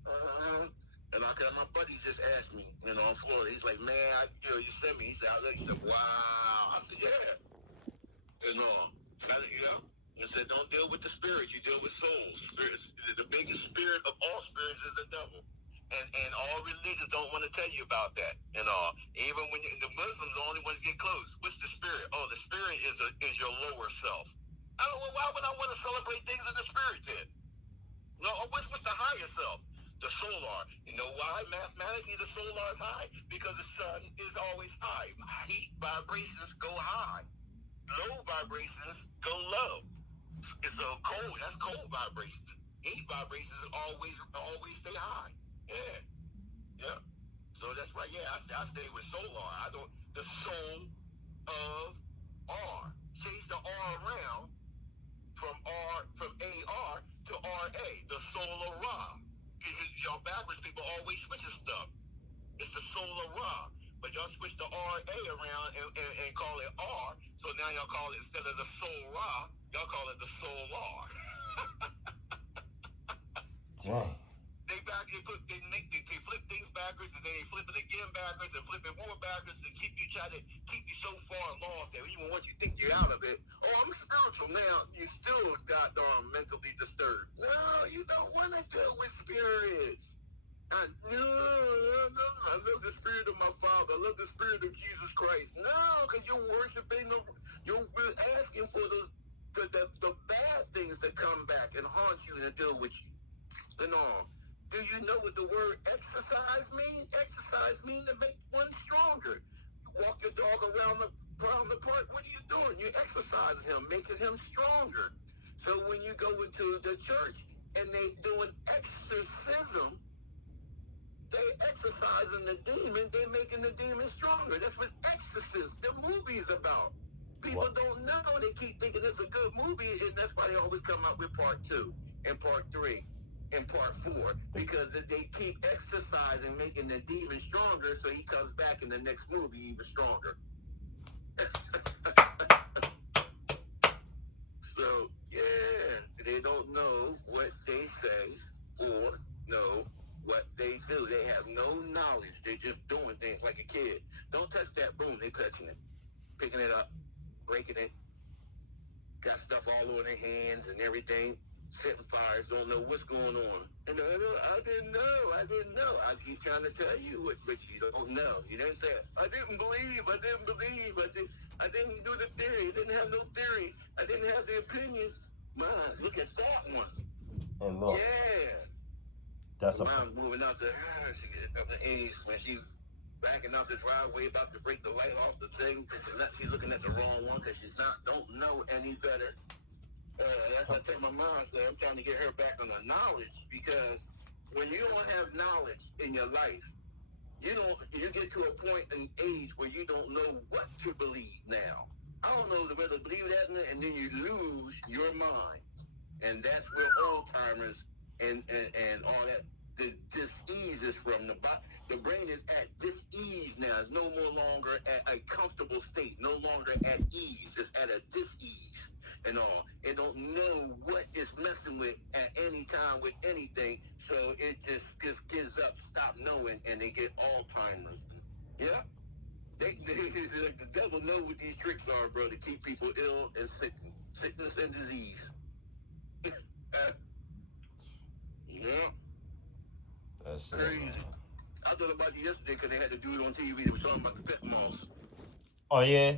and my buddy just asked me, in Florida. He he's like, man, you sent me. He said, I looked. He said, wow. I said, yeah. You know, I said, don't deal with the spirits. You deal with souls. Spirits. The biggest spirit of all spirits is the devil. And all religions don't want to tell you about that. You know, even when the Muslims, the only ones get close. What's the spirit? Oh, the spirit is your lower self. I don't know. Why would I want to celebrate things in the spirit then? No, what's the higher self? The solar. You know why? Mathematically, the solar is high because the sun is always high. Heat vibrations go high. Low vibrations go low. It's a cold. That's cold vibrations. Heat vibrations always stay high. Yeah, yeah. So that's why. Yeah, I stay with solar. I don't. The soul of R. Change the R around from AR to RA. The soul of Ra. Because y'all backwards people always switching stuff. It's the soul of Ra. But y'all switch the RA around and call it R. So now y'all call it, instead of the soul Ra, y'all call it the soul R. Dang. They flip things backwards, and then they flip it again backwards and flip it more backwards to keep you so far lost that even once you think you're out of it, oh, I'm spiritual now, you still got mentally disturbed. No, you don't want to deal with spirits. No, I love the spirit of my Father. I love the spirit of Jesus Christ. No, because you're worshiping, you're asking for the bad things to come back and haunt you and to deal with you. And all. Do you know what the word exercise means? Exercise means to make one stronger. Walk your dog around the park. What are you doing? You're exercising him, making him stronger. So when you go into the church and they doing exorcism, they exercising the demon, they making the demon stronger. That's what Exorcist, the movie is about. People don't know. They keep thinking it's a good movie, and that's why they always come out with part 2 and part 3 and part 4, because they keep exercising, making the demon stronger, so he comes back in the next movie even stronger. So, yeah, they don't know what they say or know what they do. They have no knowledge. They're just doing things like a kid. Don't touch that broom. They touching it, picking it up, breaking it, got stuff all over their hands and everything. Setting fires, don't know what's going on. And I didn't know. I keep trying to tell you what you don't know. You didn't say, I didn't believe. I didn't do the theory. I didn't have no theory. I didn't have the opinions. Man, look at that one. And look. Yeah. That's Mom's moving out the house. She gets up the age when she backing out the driveway, about to break the light off the thing. She's looking at the wrong one because don't know any better. That's what I tell my mom. So I'm trying to get her back on the knowledge, because when you don't have knowledge in your life, you get to a point in age where you don't know what to believe now. I don't know whether to believe that, and then you lose your mind, and that's where Alzheimer's and all that the dis-ease is from. The brain is at dis-ease now. It's no more longer at a comfortable state, no longer at ease. It's at a dis-ease. And all. It don't know what it's messing with at any time with anything, so it just gives up, stop knowing, and they get Alzheimer's. Yeah? The devil knows what these tricks are, bro, to keep people ill and sickness and disease. Yeah. That's crazy. I thought about it yesterday because they had to do it on TV. They were talking about the pet moss. Oh, yeah?